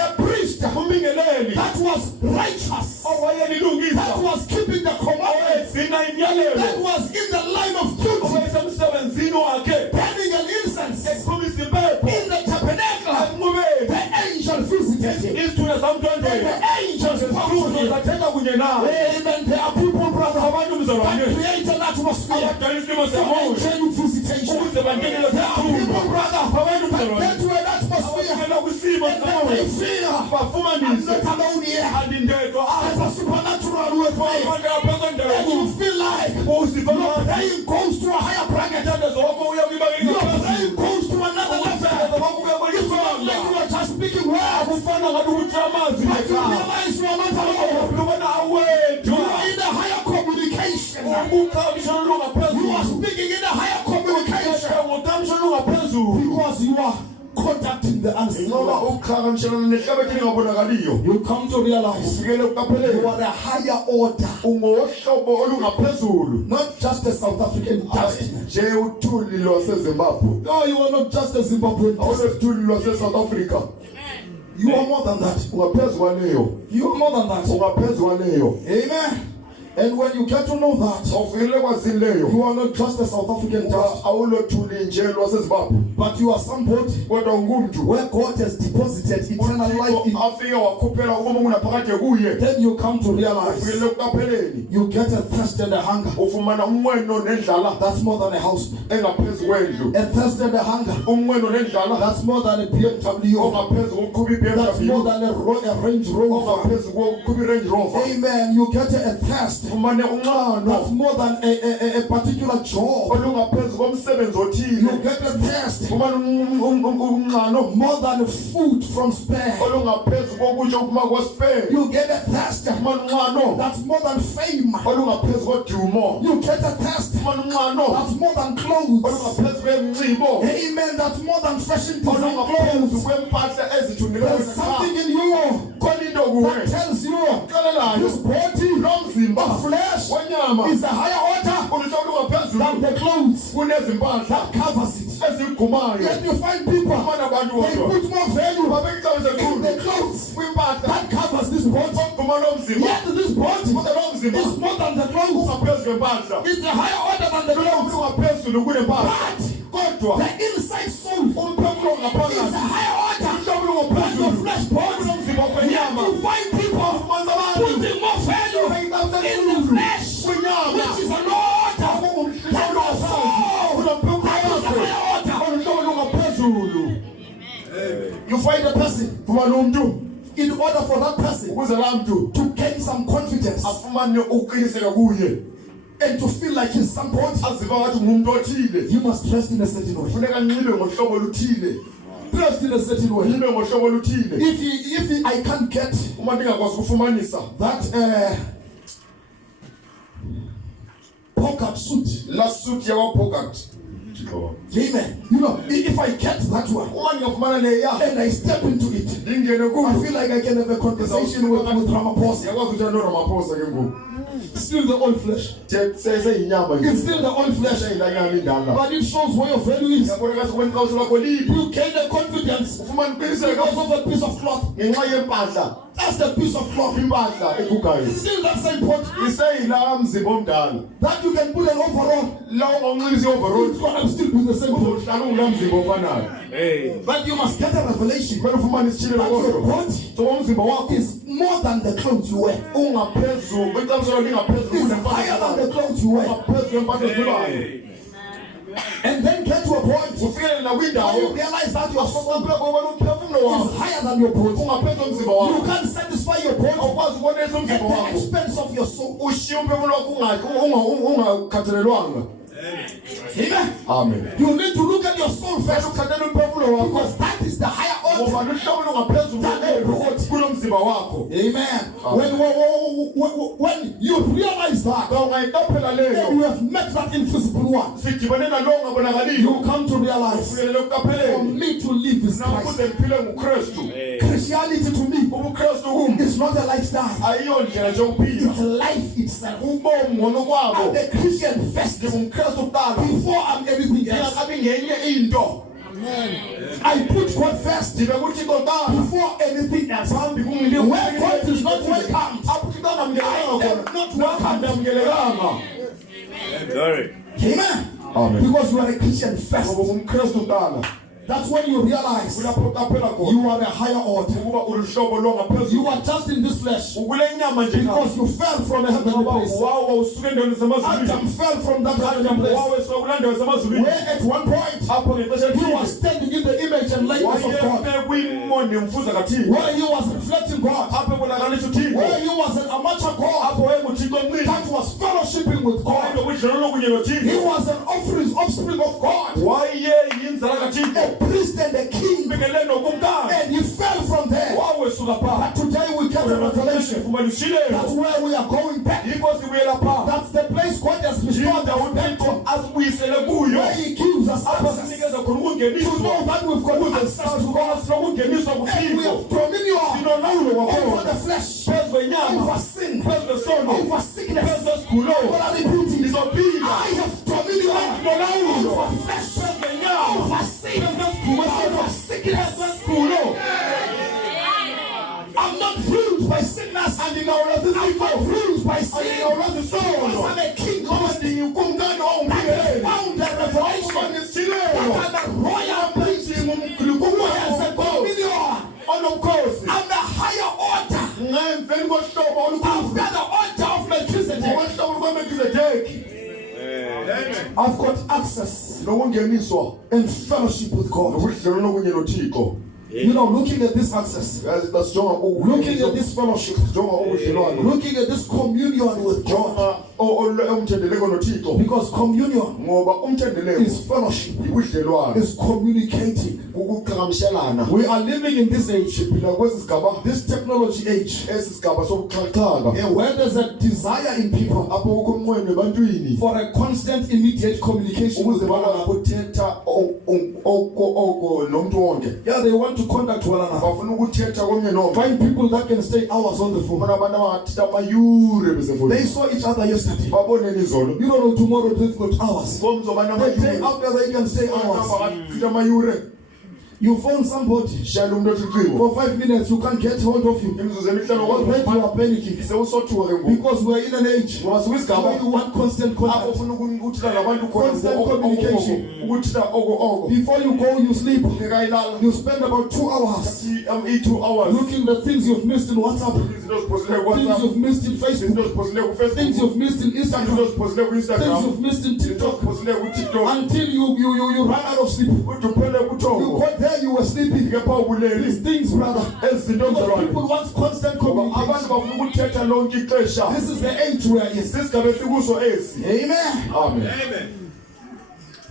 a priest umbingeleli that was righteous, owayelilungisa that was keeping the commandments, owayegcina imiyalelo that was in the line of duty, owayesemsebenzini wakhe burning an incense exhumisa impepho in the tabernacle. enqubeni The angel visited him. isithunywa And samntondela the angels spoke to izithunywa him. zathetha kunye nawe Amen. There are people, brother, abantu that mzalwane create an atmosphere abadala isimo for semoya angelic visitation. ukuze bangenele There are people, sithunywa brother, abantu that mzalwane get to an atmosphere abangena kwisimo and then they semoya feel I'm bafumanise not alone here. andindedwa There's a supernatural with me. amandla ngaphezu kwendalo And you feel like uziva your manje praying goes to a higher bracket. umthandazo wakho uya Your praying kwibangaphezulu goes to another umthandazo level. wakho uya It's not like kwelisonga you are just speaking words, akufana ngathi ukuthi amazwi but you ngekhaya realize you are not alone. ubona You awedwa are in a higher communication. ukhamshana You are lungaphezulu speaking in a higher communication ngokhamshana lungaphezulu because you are contacting the unseen. ngoba uqhagamshelana nehlabathi elingabonakaliyo You come to realize ufikele you ukuqapheleni are a higher order, ungohlobo olungaphezulu not just a South African destiny. nje uthuli lwasezimbabwe No, you are not just a Zimbabwean destiny. awunothuli lwase-south africa You are more than that. ungaphezu kwaleyo You are more than that. ungaphezu kwaleyo Amen. And when you get to know that, awufikele kwazini leyo you are not just a South African destiny, awulothuli nje lwasezimbabwe but you are somebody kodwa ungumntu where God has deposited eternal life in. afike wakhuphela ukuba unaphakade kuye Then you come to realize ufikele ekuqapheleni you get a thirst and a hunger. ufumana umnqweno nendlala That's more than a house. engaphezu kwendlu A thirst and a hunger. umnqweno nendlala That's more than a BMW. ongaphezu kokuqhuba That's more iBMW than a Range Rover. ongaphezu kokuqhuba iRange Rover Amen. You get a thirst. ufumane unqano That's more than a particular job. olungaphezu komsebenzi You othile get a thirst. ufumane unqano More than food from spare. olungaphezu kokutya ukuma kwespare You get a thirst. ufumane unqano That's more than fame. olungaphezu kodumo You get a thirst. ufumane unqano That's more than clothes. olungaphezu kwenxibo Amen. That's more than fashion design olungaphezu clothes. kwempahla ezithungileyo There's something in you khona into kuwe that tells you xelelayo this body lo mzimba of flesh wenyama is a higher order uluhlobo lungaphezulu than the clothes kunezimpahla that covers it. ezigumayo Yet you find people, ufumane abantu they kodwa put more value babekixabisa in the khulu clothes kwimpahla that covers this body. oguma lo mzimba Yet this body kodwa lo mzimba is more than the clothes. ungaphezu kwempahla It's a higher order than the clothes. lungaphezulu kunempahla But kodwa the inside soul umphefumulo is a ngaphakathi higher order uhlobo than the lungaphezulu flesh body. kunomzimba Yet kwenyama you find people ufumanisa abantu putting more value in the flesh, which is an order than the soul. That is a higher order. You find a person, ufumane umntu in order for that person ukuze laa mntu to gain some confidence afumane ukuqiniseka kuye and to feel like he's somebody, aziva ngathi ngumntu othile you must dress in a certain way. funeka nxibe ngohlobo oluthile Dressed in a certain way. nxibe ngohlobo oluthile If I can't get uma ndingakwazi ukufumanisa that pocket suit, laa suit yakwaBogart uthixo wam. Amen. You know, if I get that one Uma ngingafumana leya and I step into it, ndingene I kuyo feel like I can have a conversation with Ramaphosa. ngiyakwazi ukuthi noRamaphosa ke ngoku. Still the old flesh. Seyinyama nje. It's still the old flesh. Seyilanyama indala. But it shows where your value is. Yabona kahle ukuthi inqawuso lakho liphi. You gain a confidence Ufumana uqiniseka because of a piece of cloth. ngenxa yempahla. That's the piece of cloth. Impahla egugayo. It's still that same pot Iseyila mzimba omdala. that you can put an overall. Lawo onqilisa overall. It's gonna still be the same pot. Uzohlala ungumzimba ofanayo. But you must get a revelation Kumele ufumane isitshilo that your kodwa. body So umzimba wakho is more than the clothes you wear. ungaphezulu, iqiniso lingaphezulu It's higher than the clothes you wear. ungaphezulu kwempahla ezikhulayo. And then get to a point Ufikele where you nakwindawo realize that your soul ngoba umphefumulo wakho is higher than your body. ungaphezulu umzimba You wakho. can't satisfy your body Awukwazi ukubonisa at umzimba the wakho. expense of your soul. Ushiya umphefumulo wakho ungakhathalelwanga. Amen. Amen. You need to look at your soul Kumele first ukhathalele umphefumulo wakho. because that is the higher order. Ngoba luhlobo lungaphezulu kulo mzimba wakho. Amen. When you realize that, Xa ungayiqaphela and leyo you have met that invisible one, sidibane nalowo ongabonakaliyo. you come to realize Ufikelele for ekuqapheleni. me to live is Na Christ. ukuze ngiphile nguKristu. Christianity to me UbuKristu kum is not a lifestyle. ayiyo ndlela nje yokuphila. It's life itself. Ubomi ngono kwabo. I'm a Christian first NgingumKristu kuqala. before I'm everything else. Ndingakabi ngenye into. I put God first Ndibe kuThixo kuqala. before anything else. Phambi kumnike Where God is not welcome, apho uThixo angamkelekanga I am khona. not Nakhona welcome. ndamkelekanga. Amen. Amen. Because you are a Christian first. Ngoba ungumKristu kuqala. That's when you realize Kulapho uqaphela khona you are a higher order. ukuba uluhlobo lwangaphezulu. You are just in this flesh Ukule nyama nje because you fell from a heavenly ngoba place. wawa usuke endaweni zamazulwini. Adam fell from that heavenly place. Wawe usuke kulandawo zamazulwini. Where at one point Apho ngexesha he elithile was standing in the image and likeness of God. wayeme kwimo nemfuza kaThixo. Where he was reflecting God. Apho ebonakalisa uThixo. Where he was an amateur God Apho wayenguThixo omncinci. that was fellowshipping with God. Wayengobudlelwano kunye He noThixo. was an offspring of God. Wayeyinzala kaThixo. A priest and a king. Ubekele nokumkani. And he fell from there. Wawesuka But phaa. today we get a revelation. Ufumana ushilelo. That's where we are going back. Yikho sibuyela phaa. That's the place God has restored Yindawo us back uThixo to. asibuyisele kuyo. Where he gives us Apho access sinikeza khona to ukungeniswa. know that we've got access to God. Silokungeniswa And we kuThixo. have dominion Sinolawulo over wakhona. the flesh, Phezu kwenyama. over sin, Phezu kwesono. over sickness, Phezu kwesigulo. over iniquity. Ndizophila. I have dominion Sinolawulo. over flesh, Phezu kwenyama. over sin, Phezu kwesigulo. over sickness. Phezu kwesigulo. I'm not ruled by sickness. I'm not ruled by sin. Because I'm a king of I found a revelation that I'm a royal priest who has a dominion. I'm the higher order. I've got the order of Melchizedek. I've got access Nokungeniswa. and fellowship with God. Ubudlelwano kunye noThixo. You know, looking at this access, Yazi basijonga looking at this fellowship, jonga ubudlelwano. looking at this communion with God. Jonga umthendeleko noThixo. Because communion Ngoba umthendeleko is fellowship, ubudlelwano. is communicating. Ukuqhagamshelana. We are living in this age, Siphila kwesi sigaba, this technology age, esi sigaba sobuxhakaxhaka. where there's a desire in people Apho kukho umnqweno ebantwini. for a constant, immediate communication with Ukuze one another. bangakuthetha oko nomuntu wonke. Yeah, they want to contact one another. Bafuna ukuthetha komnye nomnye. Find people that can stay hours on the phone. Ufumana abantu abangathetha amayure They besefoni. saw each other yesterday. Baboneni izolo. You don't know tomorrow they've got hours. Bomzobana The day amayure. after they can stay hours. Abangachitha amayure. You phone somebody Shayela umuntu othi ucingo. for 5 minutes, you can't get hold of him. Imizuzu emihlanu Already you kodwa are panicking sewusothuka ke ngoku. because we are in an age Ngoba sikuyisigaba where you want constant apho contact. ufuna ukuthetha nabantu khona Constant communication. ukuthetha oko. Before you go, you sleep. Ngekayilala. You spend about 2 hours i-2 hours. looking at things you've missed in WhatsApp, Izinto ziphosileyo things kuWhatsApp. you've missed in Facebook, Izinto ziphosileyo things kuFacebook. you've missed in Izinto Instagram, ziphosileyo things kuInstagram. you've missed in Izinto TikTok, ziphosileyo kuTikTok. until you run out of sleep. Uthi uphele You kuthongo. got there, you were sleeping. Kepha These ubuleli. things, brother. Ezi zinto Because mzalwane. people want constant Ngoba abantu communication. bafuna ukuthetha lonke ixesha. This is the age we are in. Sisigaba esikuso esi. Amen. Amen.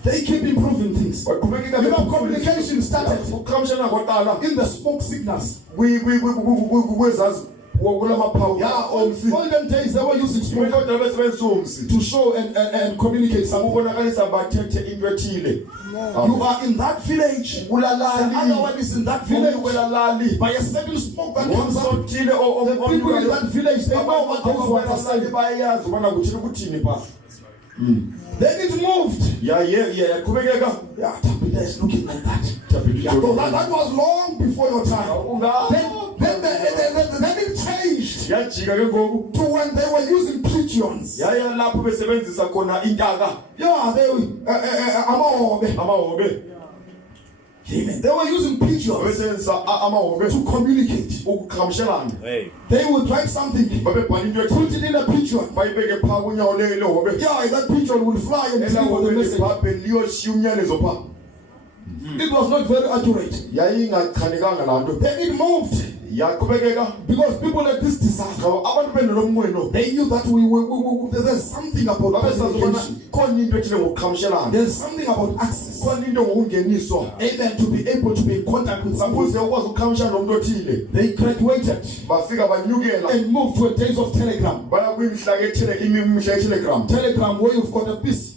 They keep improving things. Baqhubekeka You know, communication started ukuqhagamshelana kwaqala in the smoke signals. kwezazi wokulamaphawu Yeah, olden days they were using smoke kodwa besebenzisa umsi to show and communicate something. ukubonakalisa bathethe into ethile. You are in that village. The other one is in that village. Kulalali By a certain smoke that comes up, sothile the people in that village, they know what those words are saying. bayayazi ubona kuthini kuthini pha. Then it moved. Yaqhubekeka. Yeah, Tabitha is looking like that. Yeah, so that was long before your time. Then it changed Yajika ke ngoku. to when they were using pigeons. Yaya lapho besebenzisa khona intaka. Yeah, they amahobe. Amahobe. Amen. They were using pigeons Besebenzisa amahobe to communicate. ukuqhamshelana. They would write something, Babebhala into ethi put it in a pigeon. bayibeke pha kunyawo lehobe. Yeah, that pigeon will fly and deliver the message. Elahobeni liyoshiya umyalezo pha. It was not very accurate. Yayingachanekanga laa nto. Then it moved Yaqhubekeka. because people had this desire. Abantu benolomnqweno. They knew that there's something about Babesazi ubona communication. khona into ethile ngokuqhamshelana. There's something about access. Khona into ngokungeniswa. Amen. To be able to be in contact with someone. Ukuze ukwazi ukuqhamshana nomuntu othile. They graduated Bafika banyukela. and moved to a days of Telegram. Baya kwimihla ye-Telegram. Telegram where you've got a piece.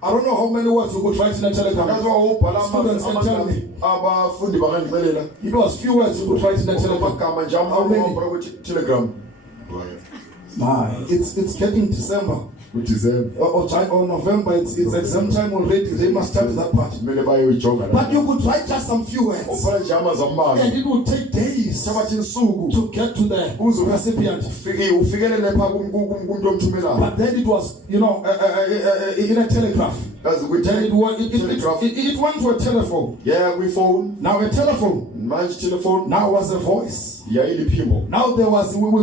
I don't know how many words you could write in a telegram. That's why ubhala Students can tell me. abafundi bangandimelela. It was few words you could write in a telegram. Amagama nje How many? amabhala ku-Telegram. My, it's getting December Ku-December. or November. It's exam time already. They must start that part. Kumele bayoyijonga But la. you could write just some few words, Ubhala nje amazambala. and it would take days Sabathi insuku. to get to the recipient. Ufikelele pha kumuntu omthumelayo. But then it was, in a telegraph. Kazi Then telegraph. it went to a telephone. Yeah, kwi-phone. Now a telephone. Manje telephone. Now was a voice. Yayiliphimbo. Now we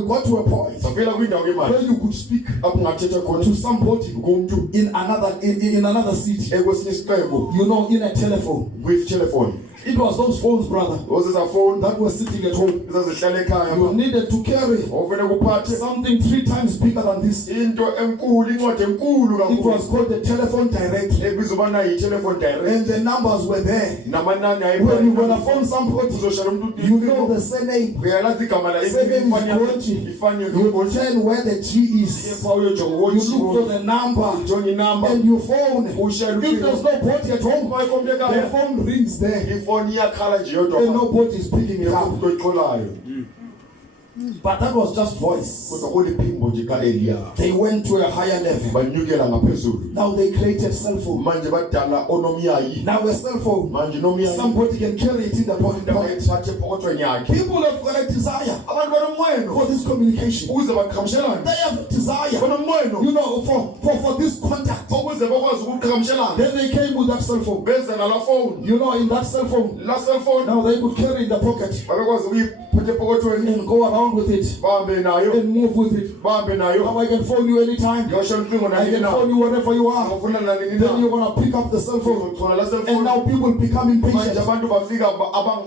got to a point Safela kwindawo ke where manje. you could speak Apho ungathetha khona to somebody kumuntu in another city. ekwesinye isiqembu In a telephone. kwi-telephone. It was those phones, brother, Ozeza phone that were sitting at home. ezazihlala ekhaya. You needed to carry Ovele kuphathe something 3 times bigger than this. into enkulu, incwadi enkulu It was kakhulu. called the telephone directory. Ebizwa ubana yi-telephone direct. And the numbers were there. Namanani When you're gonna phone somebody, uzoshaya umuntu you know the surname. uyalazi igama la Surname ifani is ifani You tell where the G is. Epha uyojonga You look for the number ujonga inamba and you phone. ushaya If there's nobody at home, ucingo the ekhaya phone rings there ifoni iyakhala nje and yodwa nobody is picking it up. umuntu oyixholayo But that was just voice. kodwa kuliphimbo nje ka-Eliya. They went to a higher level. Banyukela ngaphezulu Now they created cell phone. manje badala onomyayi Now a cell phone, manje nomyayi somebody can carry it in the pocket. ethathe epokothweni yakhe. People have got a desire Abantu banomnqweno for this communication. ukuze baqhamshelane They have a desire, banomnqweno for this contact. ukuze bakwazi ukuqhamshelana. Then they came with that cell phone. Beza nala phone In that cell phone, la cellphone now they could carry in the pocket babekwazi ukuyiphatha epokothweni and go around with it bahambe nayo and move with it. bahambe Now nayo I can phone you anytime. ngiyosho ucingo I nanini can na phone you wherever you are. ungafuna nanini Then you're na gonna pick up the cell phone. uzothola la And cellphone now people become manje impatient. abantu bafika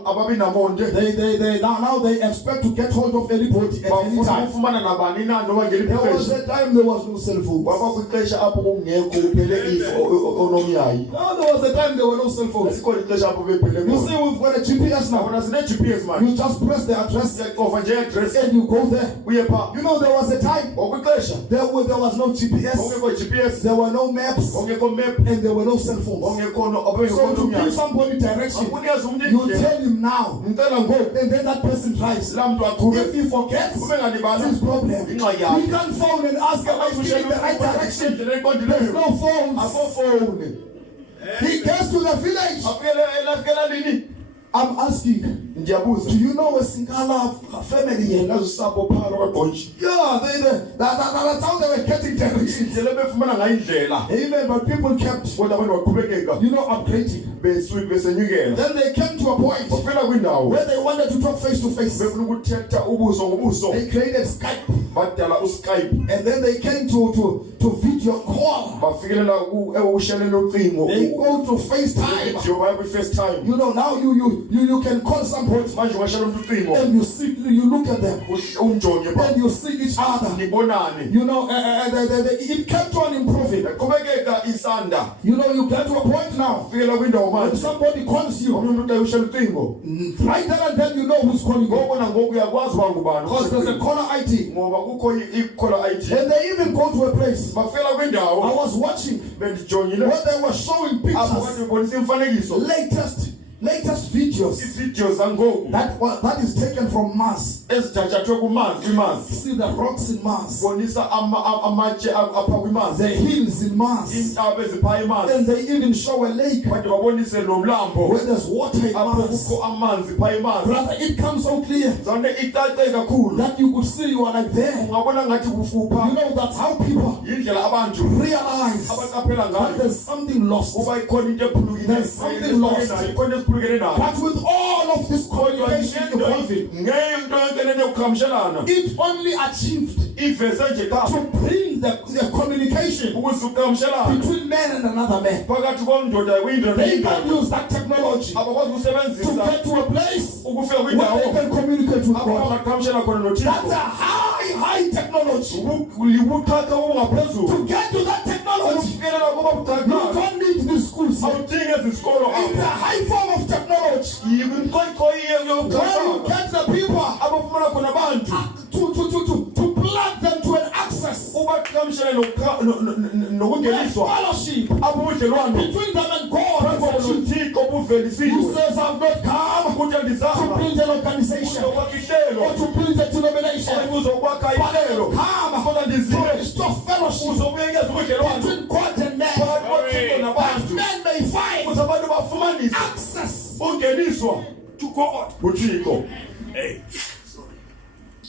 ababi namonde Now they expect to get hold of anybody at any bafuna time. ukufumana nabani na noma There was ngeliphi a time there was no cell phone. kwaba kwixesha apho kungekho kuphele if onomyayi No, there was a time there were no cell phones. asikhona ixesha apho bephele You see, we've got a GPS now. bona sine-GPS manje You just press the address siyacofa nje i-address and you go there. uye pha There was a time okwixesha there was no GPS, ongekho GPS there were no maps, ongekho map and there were no cell phones. ongekho So to give somebody direction, akunikeza umuntu you indlela tell him now, ngicela ngoku and then that person drives. la mntu aqhube If he forgets, ube ngalibali it's his problem. ingxaki He yakhe can't phone and ask, am I still in the right direction? There's no phones. afofowuni He gets to the village. afikela nini I'm asking, ndiyabuza do you know a Singala family here? nazo usapho phakathi kwagqotshi Yeah, that's how they were getting directions. indlela befumana ngayo indlela Amen. But people kept, kodwa abantu baqhubekeka upgrading. besenyukela Then they came to a point bafela kwindawo where they wanted to talk face to face. befuna ukuthetha ubuso ngobuso They created Skype, badala uSkype and then they came to video call. bafikelela ushelelo ucingo They go to FaceTime. video baya kwi-FaceTime Now you can call somebody somebody manje ungashaya umuntu ucingo and you look at them umjonge and you see each other. nibonane You know, it kept on improving. qhubekeka isanda You know, you get to a point now fikela kwindawo when manje somebody calls you, umuntu utayishela ucingo right then and then you know who's calling you. ngobona ngoku uyakwazi uba ngubani Because there's a caller ID. ngoba kukho ikhola IT And they even go to a place. bafela I kwindawo was watching bendijongile where they were showing apho pictures, kade bebonisa imifanekiso latest videos iividiyo zangoku that is taken from Mars. ezithathathwe kwimanzi See the rocks in Mars, bonisa amatshe apha kwimanzi the hills in Mars, iintaba ezipha imanzi and they even show a lake bade babonise nomlambo where there's water in apho Mars. kukho amanzi pha imanzi Brother, it comes so clear zonke icace kakhulu that you could see you are like there. ungabona ngathi kufupha You know, that's how people yindlela abantu realize abaqaphela that ngayo there's something lost. uba ikhona into ephulukileyo There's something lost. ikhona esiphulukene nayo But with all of this communication evolving, ngento yonke lento yokuqhamshelana it only achieved iveze nje to kapha bring the communication ukuze uqhamshelana between man and another man. phakathi komndoda kuyindoda They can nendoda use that technology abakwazi to ukusebenzisa get to a place ukufika where kwindawo they can communicate with apho God. bangaqhamshela khona That's nothixo a high technology. libuqhaka obungaphezulu To get to that technology, ukufikelela kuba you buqhaka don't need these schools. awudingi ezisikolo It's a apho high form of technology yimqoyiqoyi where you yokuqhaka get the people abafumana khona abantu to plug them to an access, ubaqhamshele a nokungeniswa fellowship abubudlelwano between them and God. nothixo Who buvelisiwe says, I've not come ukuthi to andizanga build an organization uzokwakha ihlelo or to build a denomination, uzokwakha but ihlelo come kodwa to ndizile restore fellowship uzobuyekeza ubudlelwano between God and man, phakathi kothixo that nabantu men may find ukuze abantu bafumanise access ungeniswa to God. kuthixo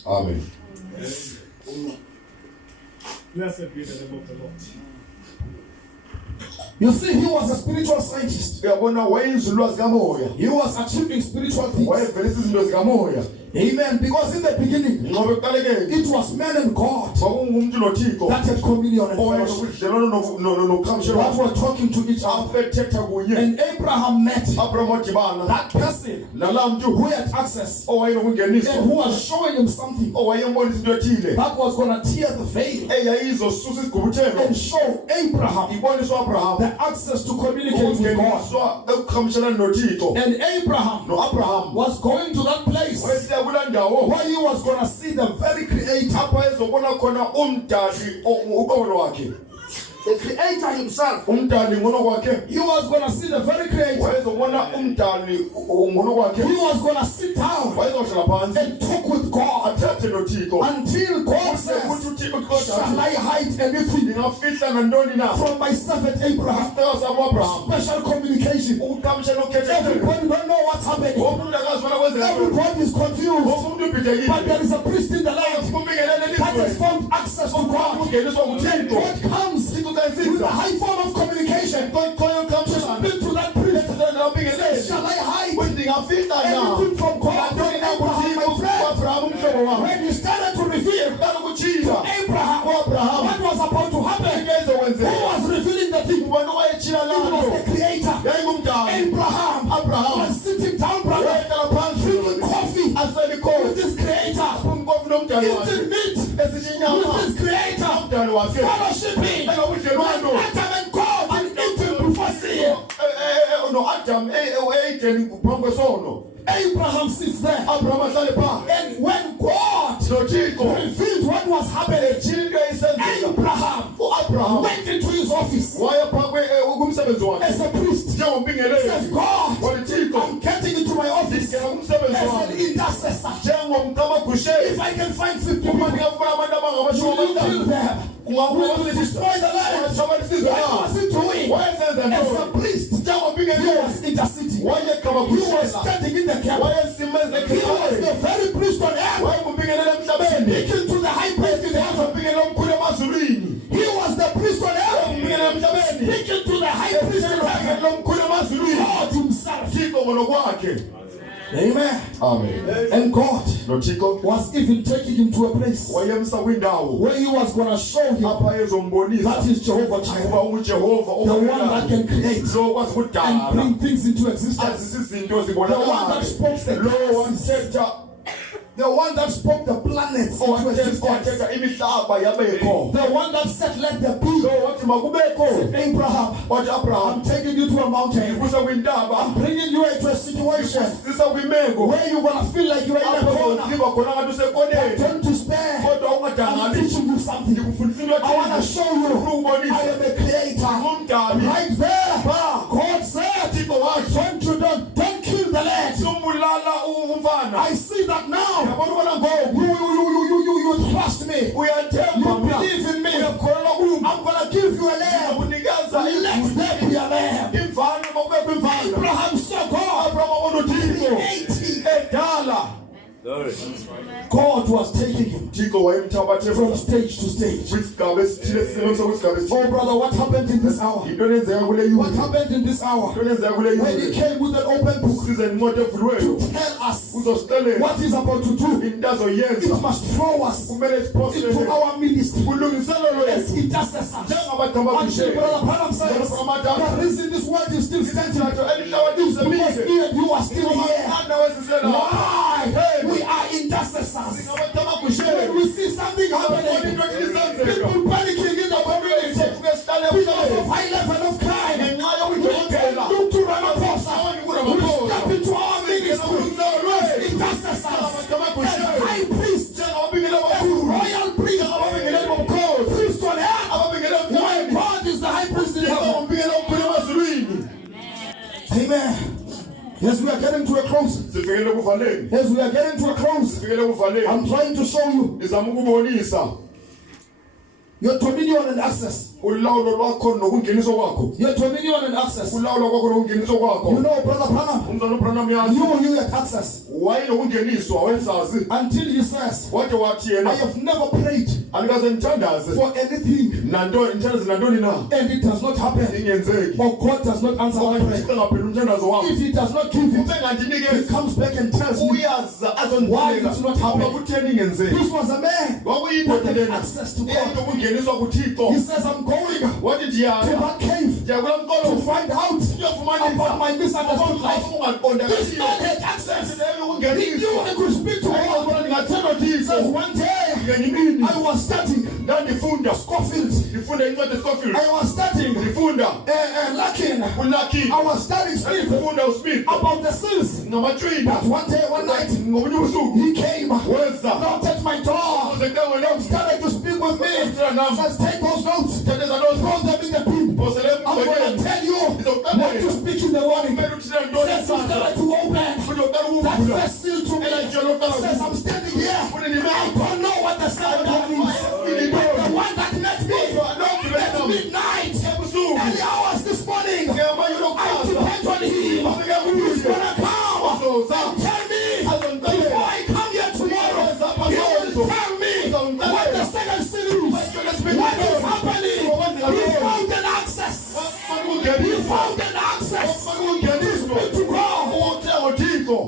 amen Blessed be the name of the Lord. You see, he was a spiritual scientist. uyabona wayenzulwazi kamoya He was achieving spiritual things. wayevelisa izinto zikamoya Amen. Because in the beginning, ngoba ekuqalekeni it was man and God kwakungumuntu nothixo that had communion and fellowship, owayenobudlelwano that nokuqhamshelwano were talking to each other. abethetha kunye And Abraham met abraham wadibana that person nalaa mntu who had access owayenobungeniswa and who was showing him something owayembonisa into ethile that was going to tear the veil eyayizosusa isigqubuthelo and show Abraham ibonisa uabraham the access to communicate with God. ukungeniswa ekuqhamshelani nothixo And Abraham noabraham was going to that place wayesiya kulaa ndawo where he was going to see the very creator, apho ezobona khona umdali uqobo wakhe the creator himself. umdali ngono kwakhe He was going to see the very creator. wayezobona umdali ngono kwakhe He was going to sit down wayezohlala phansi and talk with God athethe nothixo until God says, kuthi uthixo shall I hide anything ndingafihla nantoni na from my servant Abraham? isiteko sam uabraham Special communication. ukuqhamshela okhethekhele Everybody don't know what's happening. wonke umntu akazifana kwenzeka Everybody is confused. wonke umntu But ubhidekile there is a priest in the land kumbingelele that has elizweni found access to God. kungeniswa Then kuthixo God comes with a high form of communication. khoyo uqhamshelana Speak to that priest. ndingabingeleli Shall I hide ndingafihla na anything from God? Ntoni na Abraham, my kuthixo friend. uabraham umhlobo wam When he started to reveal qala ukutshila Abraham what was about to happen, into who ezokwenzeka was revealing the thing? ubani owayetshila It laa was nto the creator. yayingumdali Abraham was sitting down, brother, wayehlala phansi drinking coffee asele with ikhofi his creator, umkofi nomdali wakhe eating meat esithi inyama with his creator, umdali wakhe fellowshipping with enobudlelwano Adam and God, and eating before sin. noadam eyideni phambi kwesono Abraham sits there, abraham ahlale phaa and when God nothixo revealed what was happening, ethile into eyisenzeka Abraham uabraham went into his office waya phaa kumsebenzi wakhe as a priest. Says, njengombingeleli God, walithixo I'm getting into my office ndingena kumsebenzi as an wakhe intercessor. njengomcamagusheli If I can find 50 uma people, ndingafumana abantu abangamashumi will you kill amahlanu them? Will you destroy the land? ungatshabalisa What was he doing? wayesenza As a ntoni priest, he njengombingeleli was interceding. He was wayeqamagushela standing in the camp. wayesimeza He was the very priest on earth, wayengumbingeleli emhlabeni speaking to the high priest in heaven. umbingeleli omkhulu emazulwini He was the priest on earth, umbingeleli emhlabeni speaking to the high priest in heaven. umbingeleli omkhulu emazulwini God himself. thixo ngonokwakhe Amen. Amen. And God noThixo was even taking him to a place wayemsa kwindawo where he was going to show him apha that ezombonisa is Jehovah ukuba Jireh, unguJehova the one that can create lo kwazi and ukudala bring things into existence, azisa izinto the one that zibonakala spoke the lo galaxies, wathetha the one that spoke the planets into existence, wathetha imihlaba yabekho the one that said let there be. lo wathi makubekho Abraham, wathi I'm Abraham taking you to a mountain, kusa kwintaba bringing you into a situation sisa kwimeko where you're going to feel like you're in a apho corner. uziva khona ngathi usekoneni Don't despair. kodwa I'm ungadangali teaching you something. ndikufundisa into I want to show you I am a creator. umdali Right there, God said, don't kill the lad. sumbulala umfana I see that now. yabona ubona ngoku You trust me. uyathemba You believe in me. uyakholelwa kum I'm going to give you a lamb. unikeza Let there be a lamb. imvana makubekho imvana Abraham saw God. Abraham wabona uThixo 80. edala God was taking him Thixo wayemthabathe from stage to stage. kwisigaba esithile sisemso kwisigaba Oh, esithile brother, what happened in this hour? into nenzeka kule What yuni happened in this hour? into nenzeka kule When he yuni came with an open book size incwadi evuliweyo to tell us uzosixelela what he's about to do, into it azoyenza must throw us kumele into siphosele our ministry kulungiselelo as yethu intercessors. njengabagaba Until bishe Brother Branham says, the reason this world is still standing is because me and you are still here. Why? We are intercessors. When we see something happening, people panicking in the community because of high level of crime, look to Ramaphosa. We step into our ministry as intercessors, as high priests, as royal priests, priests on earth, while God is the high priest in heaven. Amen. Yes, we are getting to a close. sifikele kuvaleni Yes, we are getting to a close. sifikele kuvaleni I'm trying to show you ndizama ukubonisa your dominion and access. ulawulo lwakho nokungeniswa kwakho Your dominion and access. ulawulo kwakho nokungeniswa You kwakho know, Brother Branham, umzana uBranham yazi you had access wayenokungeniswa wayesazi until he says, wathi wathi I yena have never prayed andikaze ndithandaze for anything ndithandaze nantoni na and it does not happen, ingenzeki or God does not answer my prayer. ngaphela umthandazo wami If he does not give it, ube he ngandinikezi comes back and tells me uyaza why azondinika it's not happening. kutheni ingenzeki This was a man kwakuyindoda with lena access to God. entokungeniswa kuThixo He says, I'm going wathi to ndiyaya that cave ndiyakula to mkolo find out about my misunderstood life. This man had access. He knew I could speak to God. He says, one day I was studying ndandifunda Scofield. ndifunda incwadi Scofield I was studying ndifunda Larkin. uLucky I was studying Smith ndifunda uSmith about the seals. ngamatshwina But one day, one night, ngobunye ubusuku he came, weza knocked at my door, uzekengo started to speak with me. Says, take those notes, Tendeza notes. throw them in the bin. Phosele I'm going to emgcekeni tell you what to speak in the morning. kumele uthile ntoni Says, I'm kusasa going to open uzoqala that ukuvula first seal to me. Says, I'm standing here. I don't know what the sound of means. But the one that met me at midnight, early hours this morning, I depend on him. He's going to come and tell me before I come here tomorrow, he will tell me what the second seal is. What is happening? He found an access. He found an access. To speak to God.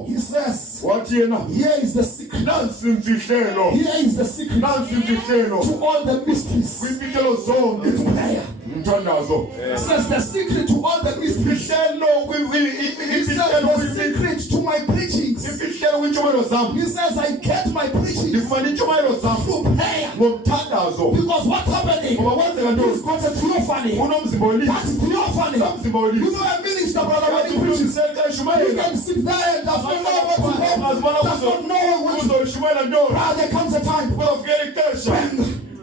He says, wathi yena here is the secret. nansi imfihlelo Here is the secret nansi imfihlelo to all the mysteries. kwimfihlelo zonke It's prayer. umthandazo It says the secret to all the mysteries. imfihlelo He says imfihlelo the secret to my preachings. imfihlelo kwintshumayelo zam He says I get my preaching ndifumana intshumayelo zam through prayer. ngomthandazo Because what's happening? ngoba kwenzeka He's ntoni got a theophany. unomzimba olive That theophany. nomzimba You olive know a minister, brother, when he preaches, uluseka you eshumayela can sit there and does not know what to go. Does not know what to do. uzolishumayela ntoni There comes a time. kuzofika ixesha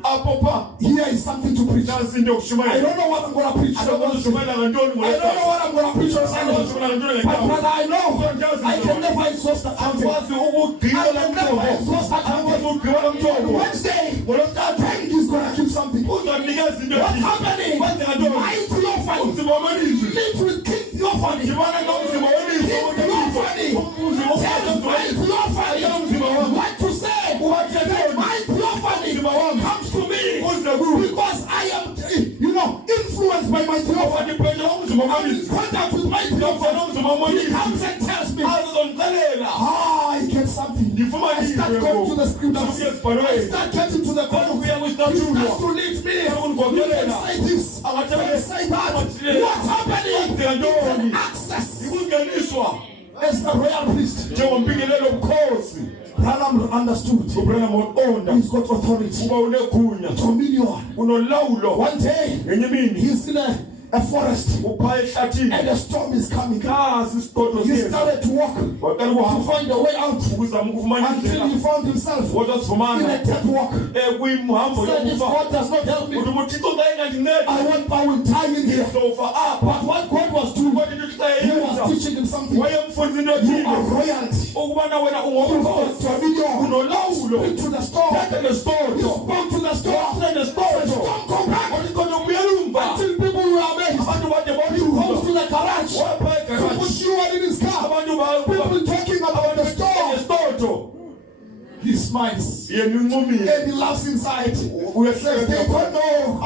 apho pha Here is something to preach. nansi into I yokushumayela don't know what I'm going to preach. I don't ushumayela ngantoni know what I'm going to preach on Sunday. ushumayela ngantoni But brother, I know I can never exhaust the fountain. akwazi ukugqiba I can never exhaust that akwazi fountain. ukugqiba lo mthombo Wednesday, think he's going to keep something. uzonikeza into What's happening? kwenzeka ntoni My theophany. umzimba wamalizwi Live with King Theophany. ndibana nomzimba wamalizwi King Theophany. Tell my theophany what to say. My theophany comes to me because I am, influenced by my theophany. I'm in contact with my theophany. He comes and tells me I get something. I start going to the scriptures. I start getting to the point. He starts to lead me. You can say this. You can say that. What's happening? It's access. As the royal priest, Branham understood. He's got authority. Dominion. One day, he's in a forest and a storm is coming. He started to walk to find a way out until he found himself in a death walk. Said, if God does not help me, I won't bow in time in here. But what God was doing, he was teaching him something. You are royalty. You got dominion. Speak to the storm. You spoke to the storm. The storm come back. Until people were amazed. He goes to the garage to push you out in his car. People talking about the storm. He smiles and he laughs inside. They don't know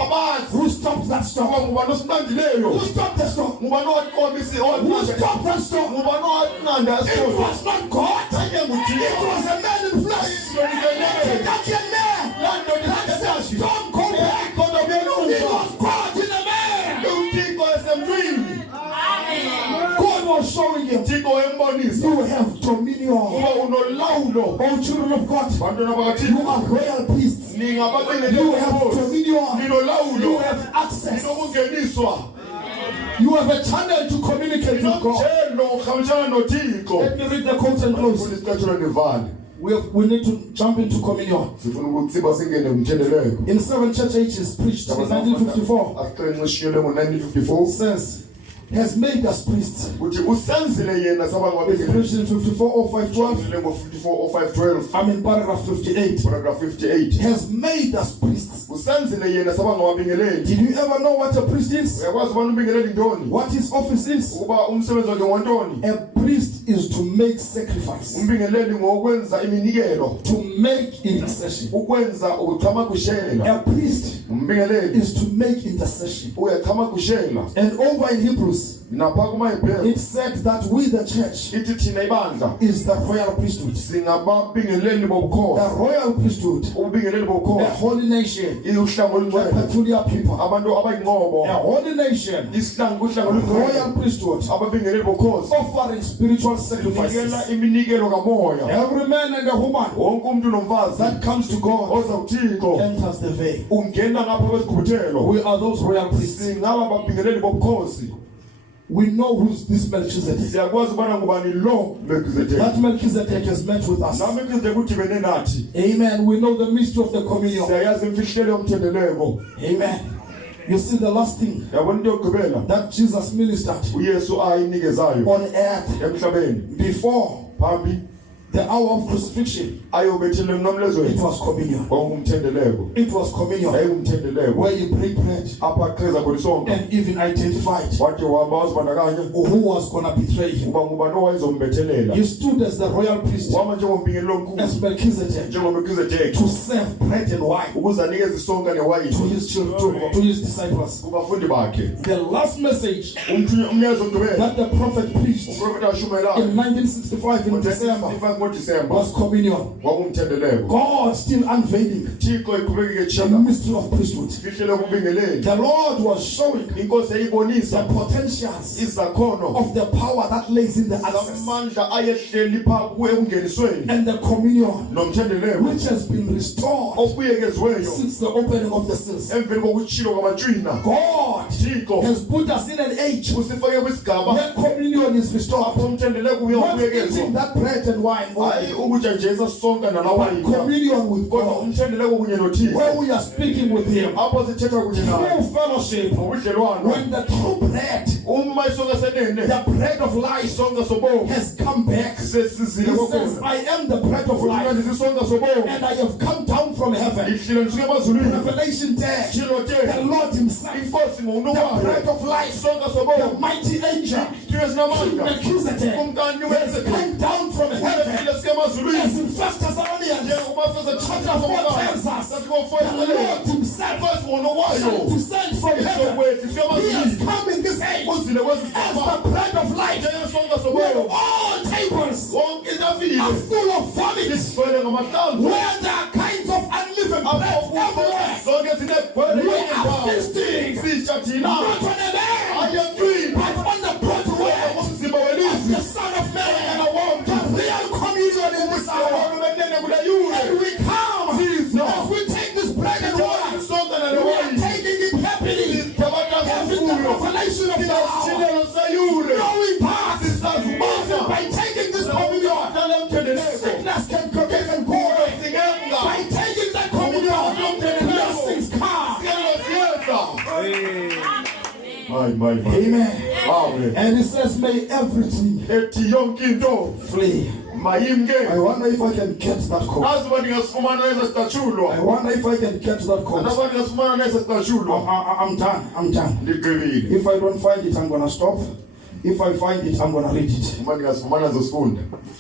who stopped that storm. Who stopped the storm? Who stopped that storm? It was not God. It was a man in flesh. That young man. That storm come back. It was God in a man. God was showing him. You have dominion. Oh, children of God, you are royal priests. You have dominion. You have access. You have a channel to communicate with God. Let me read the quote and close. We need to jump into communion. In 7 church ages preached in 1954, says, has made us priests. It's preached in 54:05:12. I'm in paragraph 58. Has made us priests. Did you ever know what a priest is? What his office is? A priest is to make sacrifice, to make intercession. A priest is to make intercession. And over in Hebrews, it said that we the church is the royal priesthood. The royal priesthood, a holy nation, a peculiar people, a holy nation, royal priesthood, offering spiritual sacrifices. Every man and a woman that comes to God enters the veil. We are those royal priests. We know who's this Melchizedek. That Melchizedek has met with us. Amen. We know the mystery of the communion. Amen. You see, the last thing that Jesus ministered on earth before the hour of crucifixion, it was communion. It was communion where you break bread and even identified who was going to betray him. You stood as the royal priest, as Melchizedek, to serve bread and wine to his children, to his disciples. The last message that the prophet preached in 1965 in December was communion. God still unveiling the mystery of priesthood. The Lord was showing the potentials of the power that lays in the access and the communion which has been restored since the opening of the seals. God has put us in an age where communion is restored. Not eating that bread and wine, communion with God, where we are speaking with Him, true fellowship. When the true bread, the bread of life, has come back, He says, I am the bread of life, and I have come down from heaven. Revelation 10, the Lord Himself, the bread of life, the mighty angel, Melchizedek, has come down from heaven As in 1 Thessalonians chapter 4 tells us, the Lord himself sent to send from heaven. He has come in this age as the bread of life. Where all tables are full of vomit, where there are kinds of unleavened bread everywhere. We are feasting not on a man, but on the broad word of the Son of Man. The real communion in this hour. And we come as we take this bread and wine, we are taking it happily, having the revelation of the hour, knowing past, by taking this communion, sickness can forgive and go away. By taking that communion, blessings come. Amen. And it says, may everything flee. I wonder if I can catch that call. I wonder if I can catch that call. I'm done. If I don't find it, I'm going to stop. If I find it, I'm going to read it.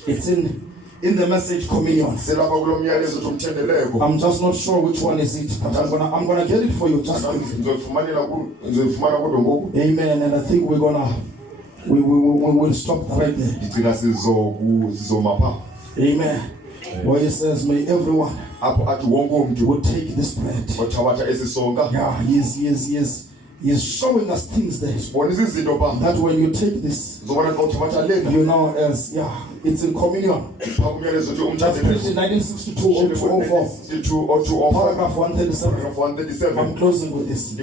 It's in the message communion. I'm just not sure which one is it, but I'm gonna get it for you just quickly. Amen. And I think we will stop right there. Amen. Where it says, may everyone will take this bread. Yeah, He's showing us things there. That when you take this, you know, as it's in communion. That's preached in 1962 or 204. Paragraph 137. I'm closing with this.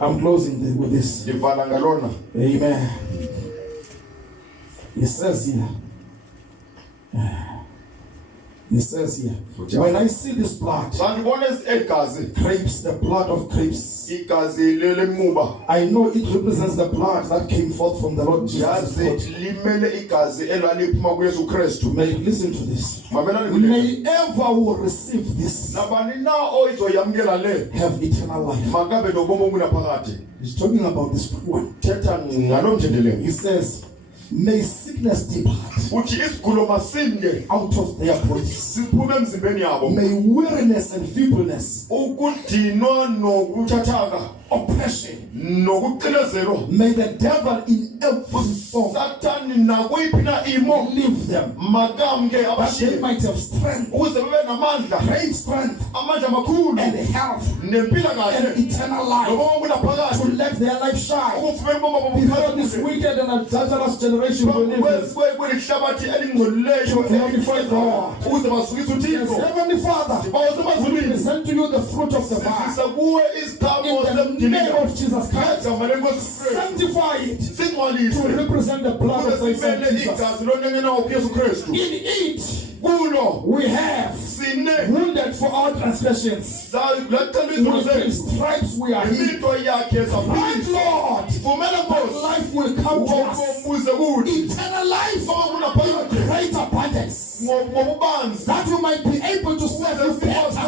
I'm closing with this. Amen. It says here, when I see this blood, grapes, the blood of grapes, I know it represents the blood that came forth from the Lord Jesus. May listen to this. May ever will receive this have eternal life. He's talking about this one. He says, may sickness depart out of their bodies. May weariness and feebleness, oppression, may the devil in every form leave them, that they might have strength, great strength, and health, and eternal life, to let their life shine before this wicked and adulterous generation will live. Heavenly Father, we present to you the fruit of the vine in the name of Jesus Christ. Sanctify it to represent the blood of thy Son Jesus. In it we have wounded for our transgressions, with his stripes we are healed. Right, Lord, life will come to us, eternal life in great abundance, that we might be able to serve you better,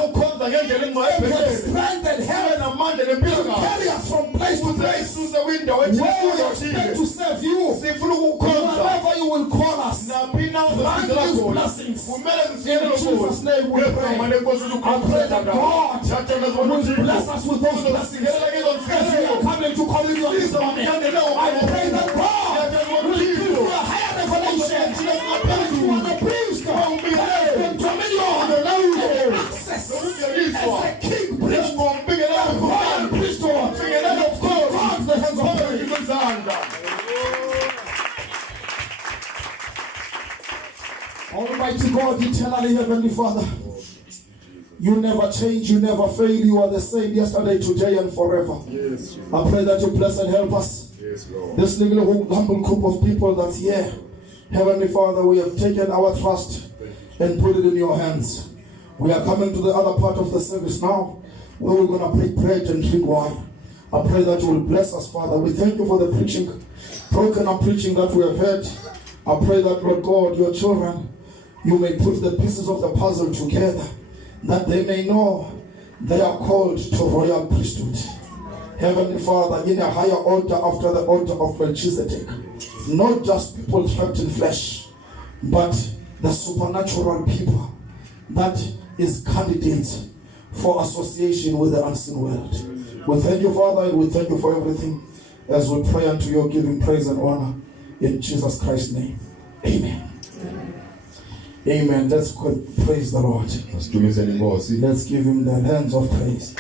with strength and health to carry us from place to place, where we expect to serve you, wherever you will call us. Grant these blessings. In Jesus' name we pray. I pray that God will bless us with those blessings as we are coming to communion this morning. I pray that God will give you a higher revelation as you are the priest and dominion, access as a king priest, a royal priesthood, and of God, the hands of praise. Almighty God, eternally Heavenly Father, you never change, you never fail, you are the same yesterday, today, and forever. Yes. I pray that you bless and help us. Yes, Lord. This little humble group of people that's here, Heavenly Father, we have taken our trust and put it in your hands. We are coming to the other part of the service now, where we're going to break bread and drink wine. I pray that you will bless us, Father. We thank you for the preaching, broken up preaching that we have heard. I pray that, Lord God, your children, you may put the pieces of the puzzle together, that they may know they are called to royal priesthood. Heavenly Father, in a higher altar after the altar of Melchizedek, not just people trapped in flesh, but the supernatural people that is candidates for association with the unseen world. We thank you, Father, and we thank you for everything as we pray unto your giving praise and honor in Jesus Christ's name. Amen. Amen. Let's praise the Lord. Let's give him the hands of praise.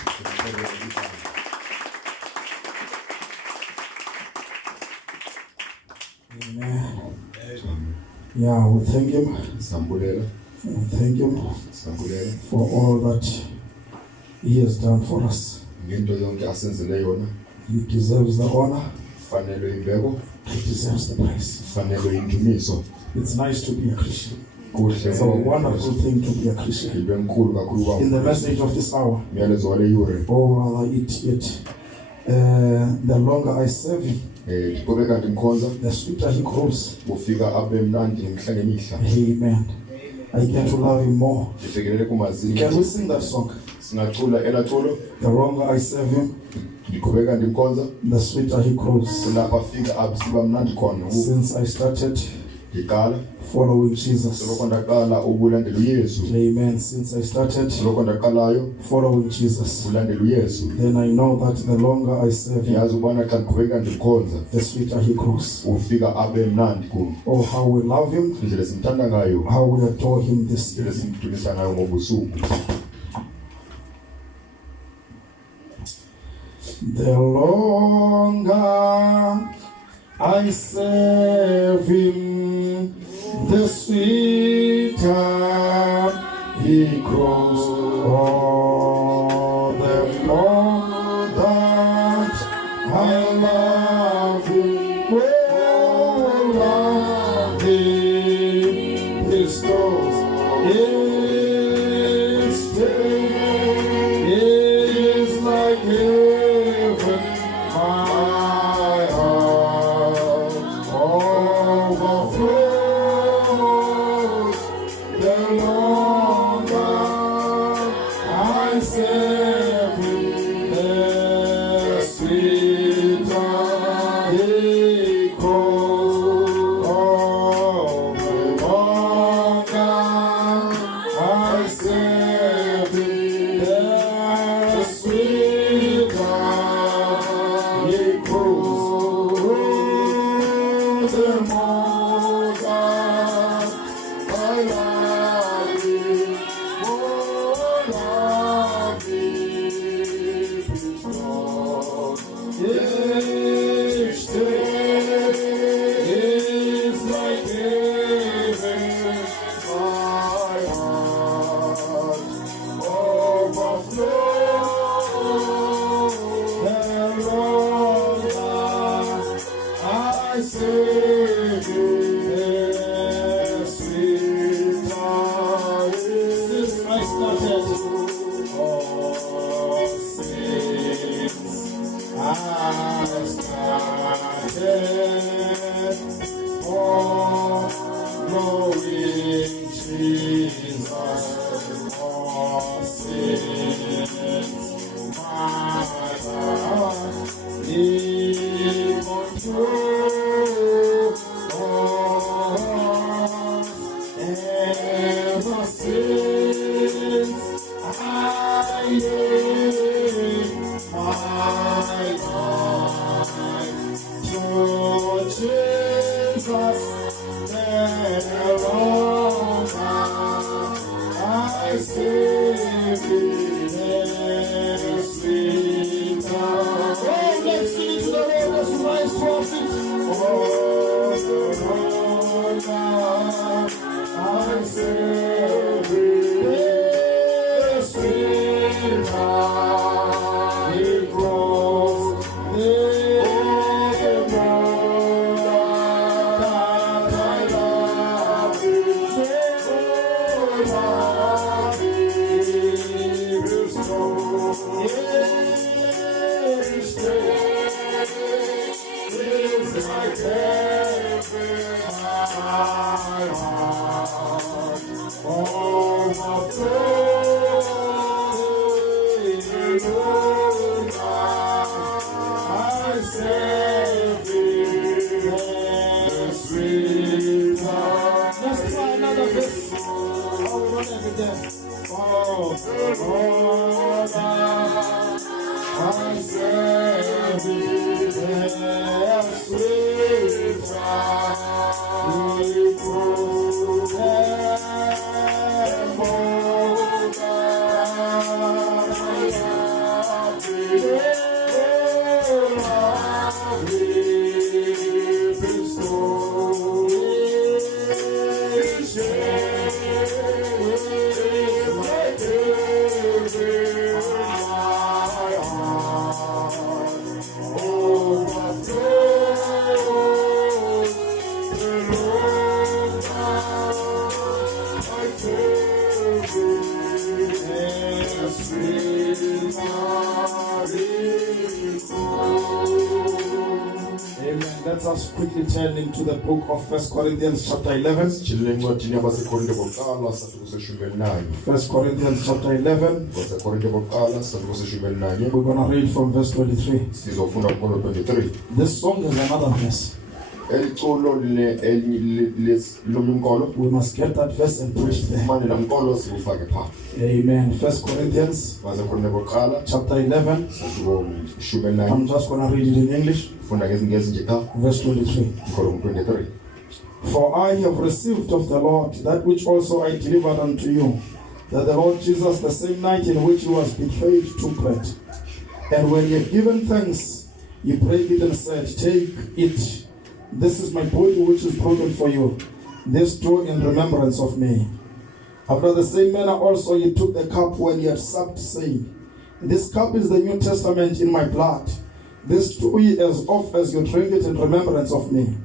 Amen. Yeah, we thank him. We thank him for all that he has done for us. He deserves the honor. He deserves the praise. It's nice to be a Christian. It's a wonderful thing to be a Christian. In the message of this hour, oh, the longer I serve him, the sweeter he grows. Amen. I get to love him more. Can we sing that song? The longer I serve him, the sweeter he grows. Since I started following Jesus. Amen. Since I started following Jesus, then I know that the longer I serve him, the sweeter he grows. Oh, how we love him, how we adore him this year. The longer I serve him, the sweeter he grows. Oh, the more that I love him, oh, love him, his thoughts each day is like heaven. My heart overflows the longer I serve him, the sweeter he grows. Oh, the longer I serve him, the sweeter he grows. The more that I love him, more love him is Lord. Each day is like heaven. My heart overflows the longer I serve you, the sweeter since I started. Oh, since I started following Jesus. Oh, since my heart even through ever since I gave my life to Jesus, the longer I serve him, the sweeter. Oh, let's sing to the Lord, let's rise to it. Oh, the longer I serve him, the sweeter he grows. The more that I love him, the more love him restores. Each day is like heaven. My heart overflows the longer I serve him, the sweeter. Let's try another verse. Amen. Let us quickly turn into the book of 1 Corinthians chapter 11. 1 Corinthians chapter 11. We're going to read from verse 23. This song is another verse. We must get that verse and preach there. Amen. 1 Corinthians chapter 11. I'm just going to read it in English. Verse 23. For I have received of the Lord that which also I delivered unto you, that the Lord Jesus, the same night in which he was betrayed, took bread. And when he had given thanks, he brake it and said, Take it. This is my body which is broken for you. This do in remembrance of me. After the same manner also he took the cup when he had supped, saying, This cup is the New Testament in my blood. This do ye as oft as you drink it in remembrance of me.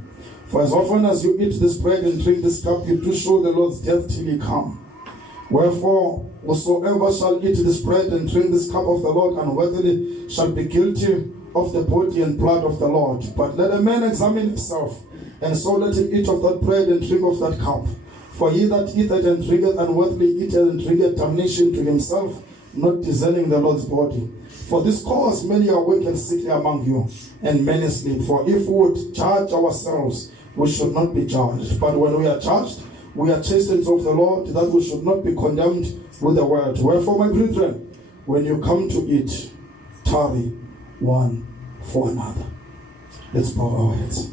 For as often as you eat this bread and drink this cup, you do show the Lord's death till he come. Wherefore, whosoever shall eat this bread and drink this cup of the Lord unworthily shall be guilty of the body and blood of the Lord. But let a man examine himself, and so let him eat of that bread and drink of that cup. For he that eateth and drinketh unworthily eateth and drinketh damnation to himself, not discerning the Lord's body. For this cause many are weak and sickly among you, and many sleep. For if we would judge ourselves, we should not be judged. But when we are judged, we are chastened of the Lord, that we should not be condemned with the world. Wherefore, my brethren, when you come to eat, tarry one for another. Let's bow our heads.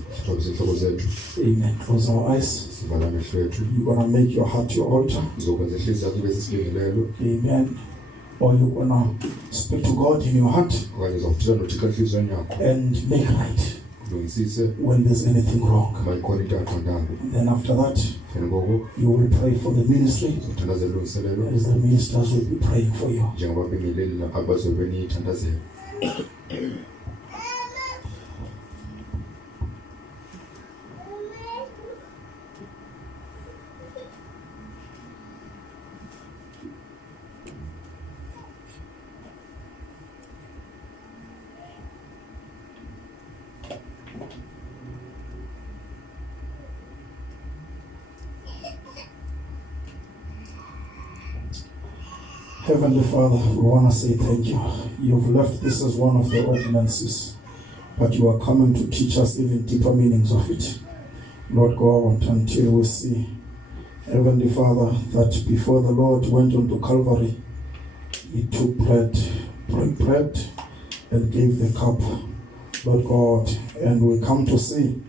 Amen. Close our eyes. You're going to make your heart your altar. Amen. Or you're going to speak to God in your heart and make right when there's anything wrong. Then after that, you will pray for the ministry as the ministers will be praying for you. Heavenly Father, we want to say thank you. You've left this as one of the ordinances, but you are coming to teach us even deeper meanings of it. Lord God, until we see, Heavenly Father, that before the Lord went on to Calvary, he took bread, broke bread, and gave the cup, Lord God. And we come to see,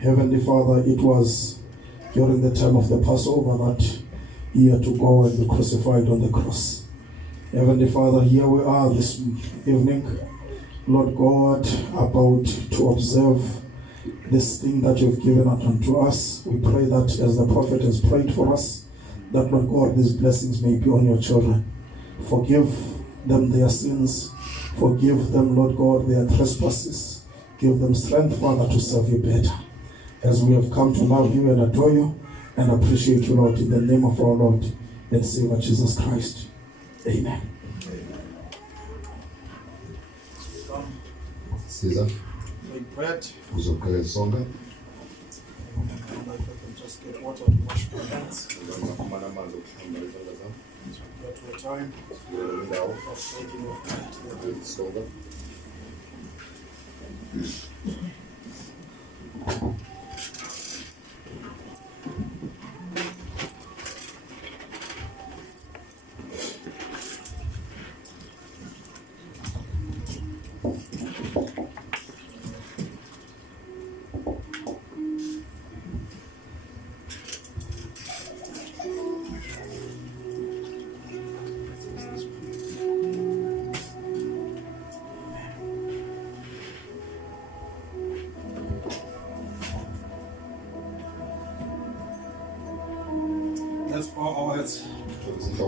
Heavenly Father, it was during the time of the Passover that he had to go and be crucified on the cross. Heavenly Father, here we are this evening, Lord God, about to observe this thing that you've given unto us. We pray that as the prophet has prayed for us, that, Lord God, these blessings may be on your children. Forgive them their sins. Forgive them, Lord God, their trespasses. Give them strength, Father, to serve you better. As we have come to love you and adore you and appreciate you, Lord, in the name of our Lord and Savior Jesus Christ. Amen. Caesar, Make bread. uzokela songa. Just get water to wash my hands. Ngafumana amanzi okuhlamba izandla zami. Get to a time Indawo of taking of bread. songa.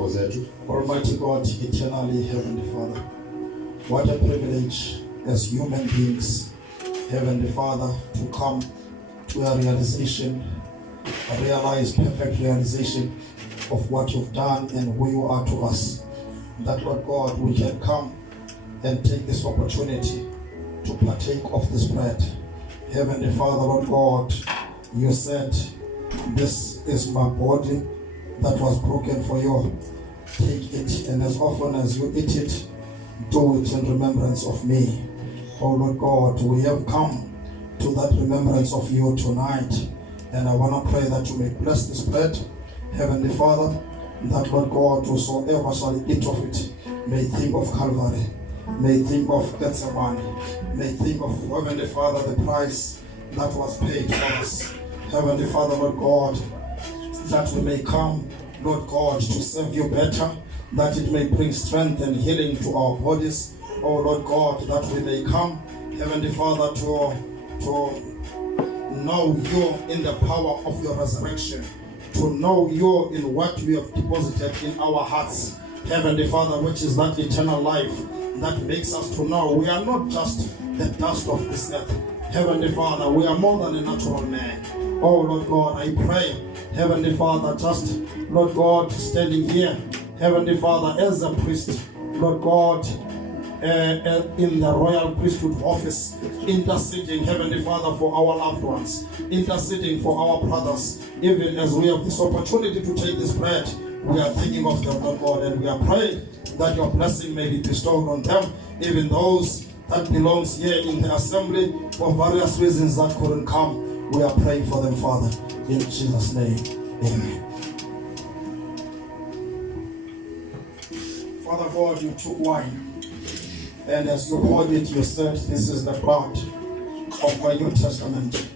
izihloko zethu. Almighty God, eternally Heavenly Father, what a privilege as human beings, Heavenly Father, to come to a realization, perfect realization of what you've done and who you are to us. That, Lord God, we can come and take this opportunity to partake of this bread. Heavenly Father, Lord God, you said, this is my body that was broken for you. Take it, and as often as you eat it, do it in remembrance of me. Oh Lord God, we have come to that remembrance of you tonight, and I want to pray that you may bless this bread, Heavenly Father, that, Lord God, whosoever shall eat of it may think of Calvary, may think of Gethsemane, may think of, Heavenly Father, the price that was paid for us. Heavenly Father, Lord God, that we may come, Lord God, to serve you better, that it may bring strength and healing to our bodies. Oh Lord God, that we may come, Heavenly Father, to know you in the power of your resurrection, to know you in what you have deposited in our hearts, Heavenly Father, which is that eternal life that makes us to know we are not just the dust of this earth. Heavenly Father, we are more than a natural man. Oh Lord God, I pray, Heavenly Father, just, Lord God, standing here, Heavenly Father, as a priest, Lord God, in the royal priesthood office, interceding, Heavenly Father, for our loved ones, interceding for our brothers. Even as we have this opportunity to take this bread, we are thinking of them, Lord God, and we are praying that your blessing may be bestowed on them, even those that belongs here in the assembly for various reasons that couldn't come. We are praying for them, Father, in Jesus' name. Amen. Father God, you took wine, and as you poured it, you said, this is the blood of my New Testament.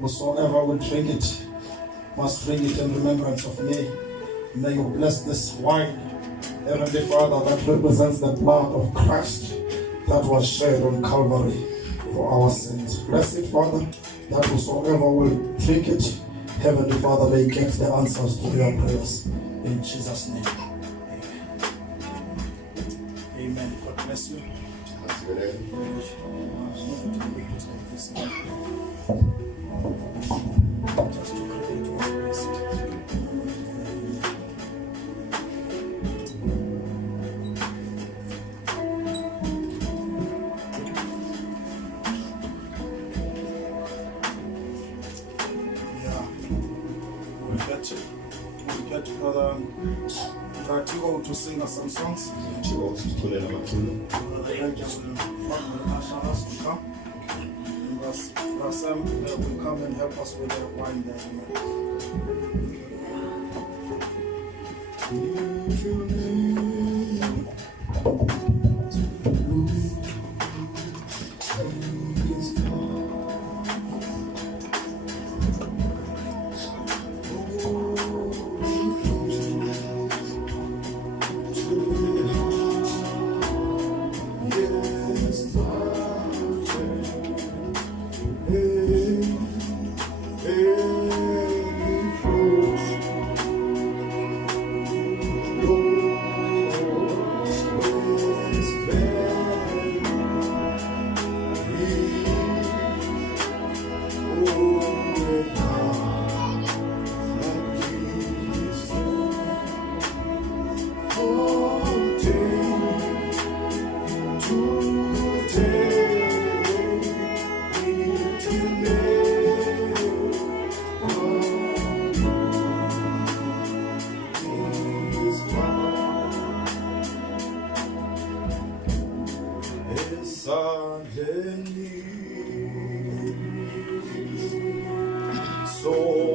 Whosoever will drink it must drink it in remembrance of me. May you bless this wine, Heavenly Father, that represents the blood of Christ that was shed on Calvary for our sins. Bless it, Father, that whosoever will drink it, Heavenly Father, may get the answers to their prayers. In Jesus' name. Amen. Amen. God bless you. To sing us some songs. Brother Elijah will us to come. And Sam will come and help us with the wine So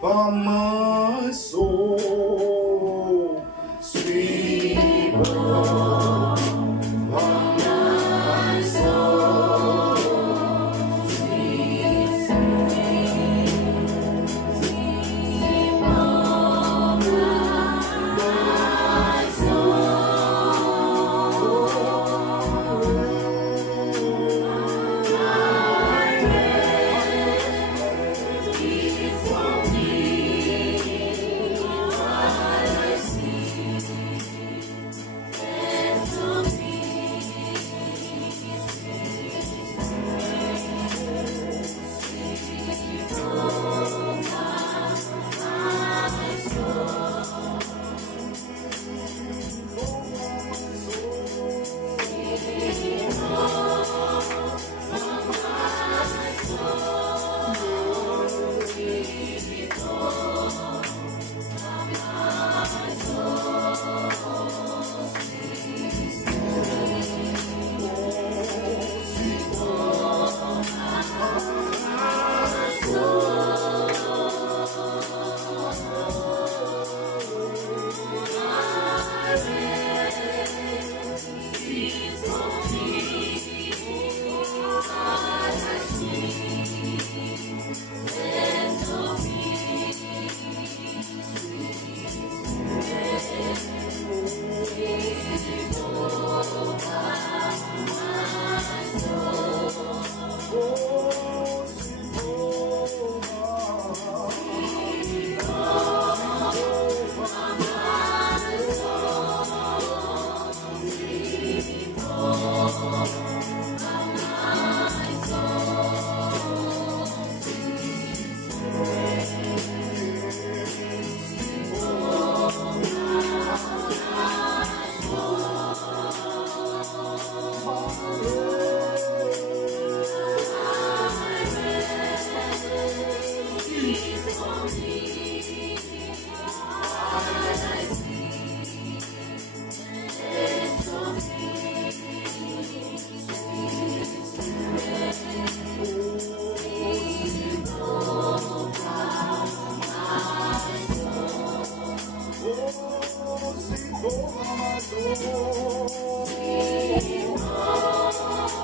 By my soul, sweet Lord, by my soul, sweet, sweet Lord, my Oh,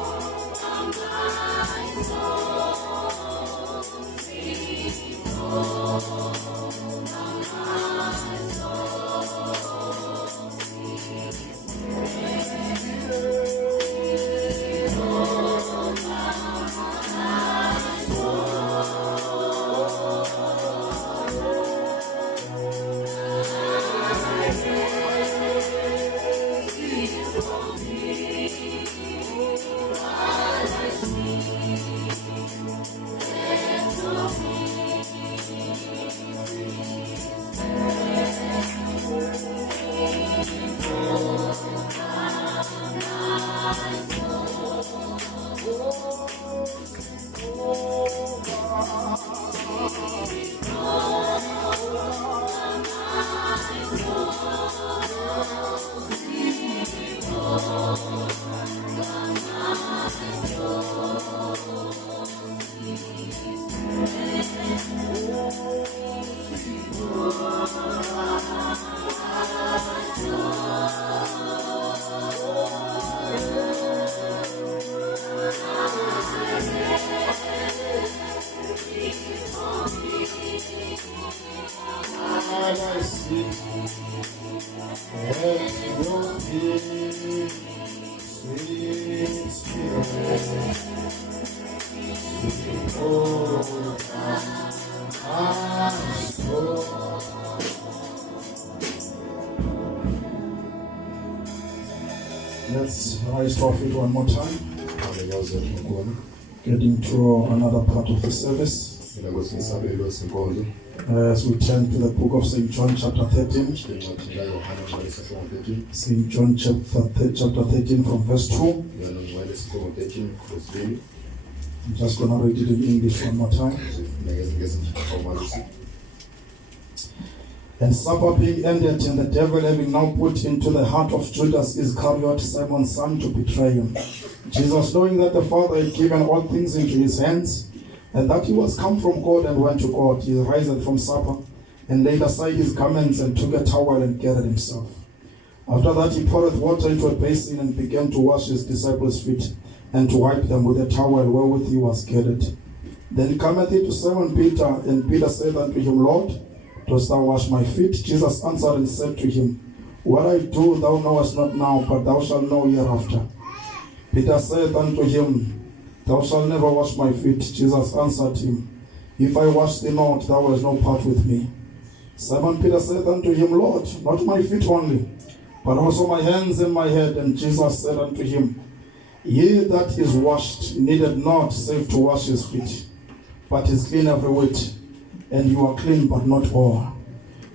Let's rise to our feet one more time, Awunyaze ukukhona. getting to another part of the service. Mina ngosinsabelo senkonzo. As we turn to the book of St. John chapter 13. Incwadi kaYohane ngesihloko 13. St. John chapter 13 from verse 2. Yana ngwele isihloko 13 verse 2. I'm just going to read it in English one more time. And supper being ended, and the devil having now put into the heart of Judas Iscariot, Simon's son, to betray him. Jesus, knowing that the Father had given all things into his hands, and that he was come from God and went to God, he riseth from supper, and laid aside his garments, and took a towel, and gathered himself. After that he poured water into a basin, and began to wash his disciples' feet, and to wipe them with a towel wherewith he was girded. Then cometh he to Simon Peter, and Peter said unto him, Lord, dost thou wash my feet? Jesus answered and said to him, What I do thou knowest not now, but thou shalt know hereafter. Peter said unto him, Thou shalt never wash my feet. Jesus answered him, If I wash thee not, thou hast no part with me. Simon Peter said unto him, Lord, not my feet only, but also my hands and my head. And Jesus said unto him, He that is washed needed not save to wash his feet, but is clean every whit. And you are clean, but not all.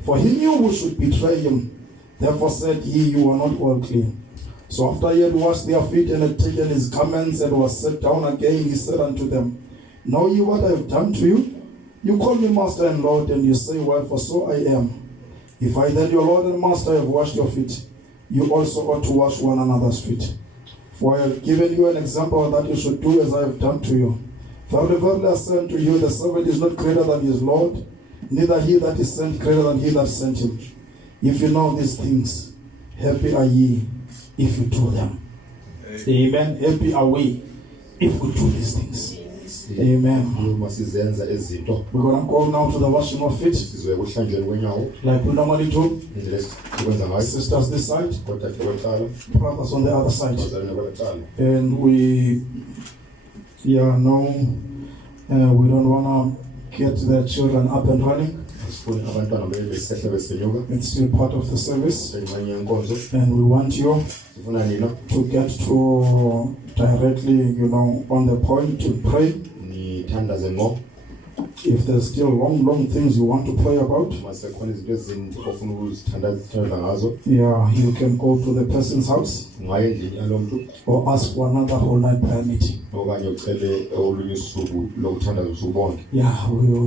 For he knew who should betray him. Therefore said he, You are not all clean. So after he had washed their feet and had taken his garments and was set down again, he said unto them, Know ye what I have done to you? You call me Master and Lord, and you say, Well, for so I am. If I then, your Lord and Master, have washed your feet, you also ought to wash one another's feet. For I have given you an example that you should do as I have done to you. Verily, verily, I say unto you, the servant is not greater than his Lord, neither he that is sent greater than he that sent him. If you know these things, happy are ye if you do them. Amen. Happy are we if we do these things. Amen. We're going to go now to the washing of feet, like we normally do. Sisters this side, brothers on the other side. And we don't want to get the children up and running. It's still part of the service, and we want you to get to directly, on the point to pray. If there's still long things you want to pray about, you can go to the person's house or ask for another whole night prayer meeting.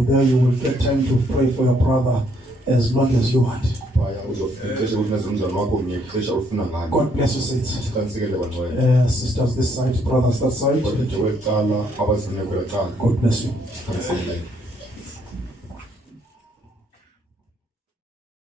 There you will get time to pray for your brother as long as you want. God bless you, saints. Sisters this side, brothers that side. God bless you.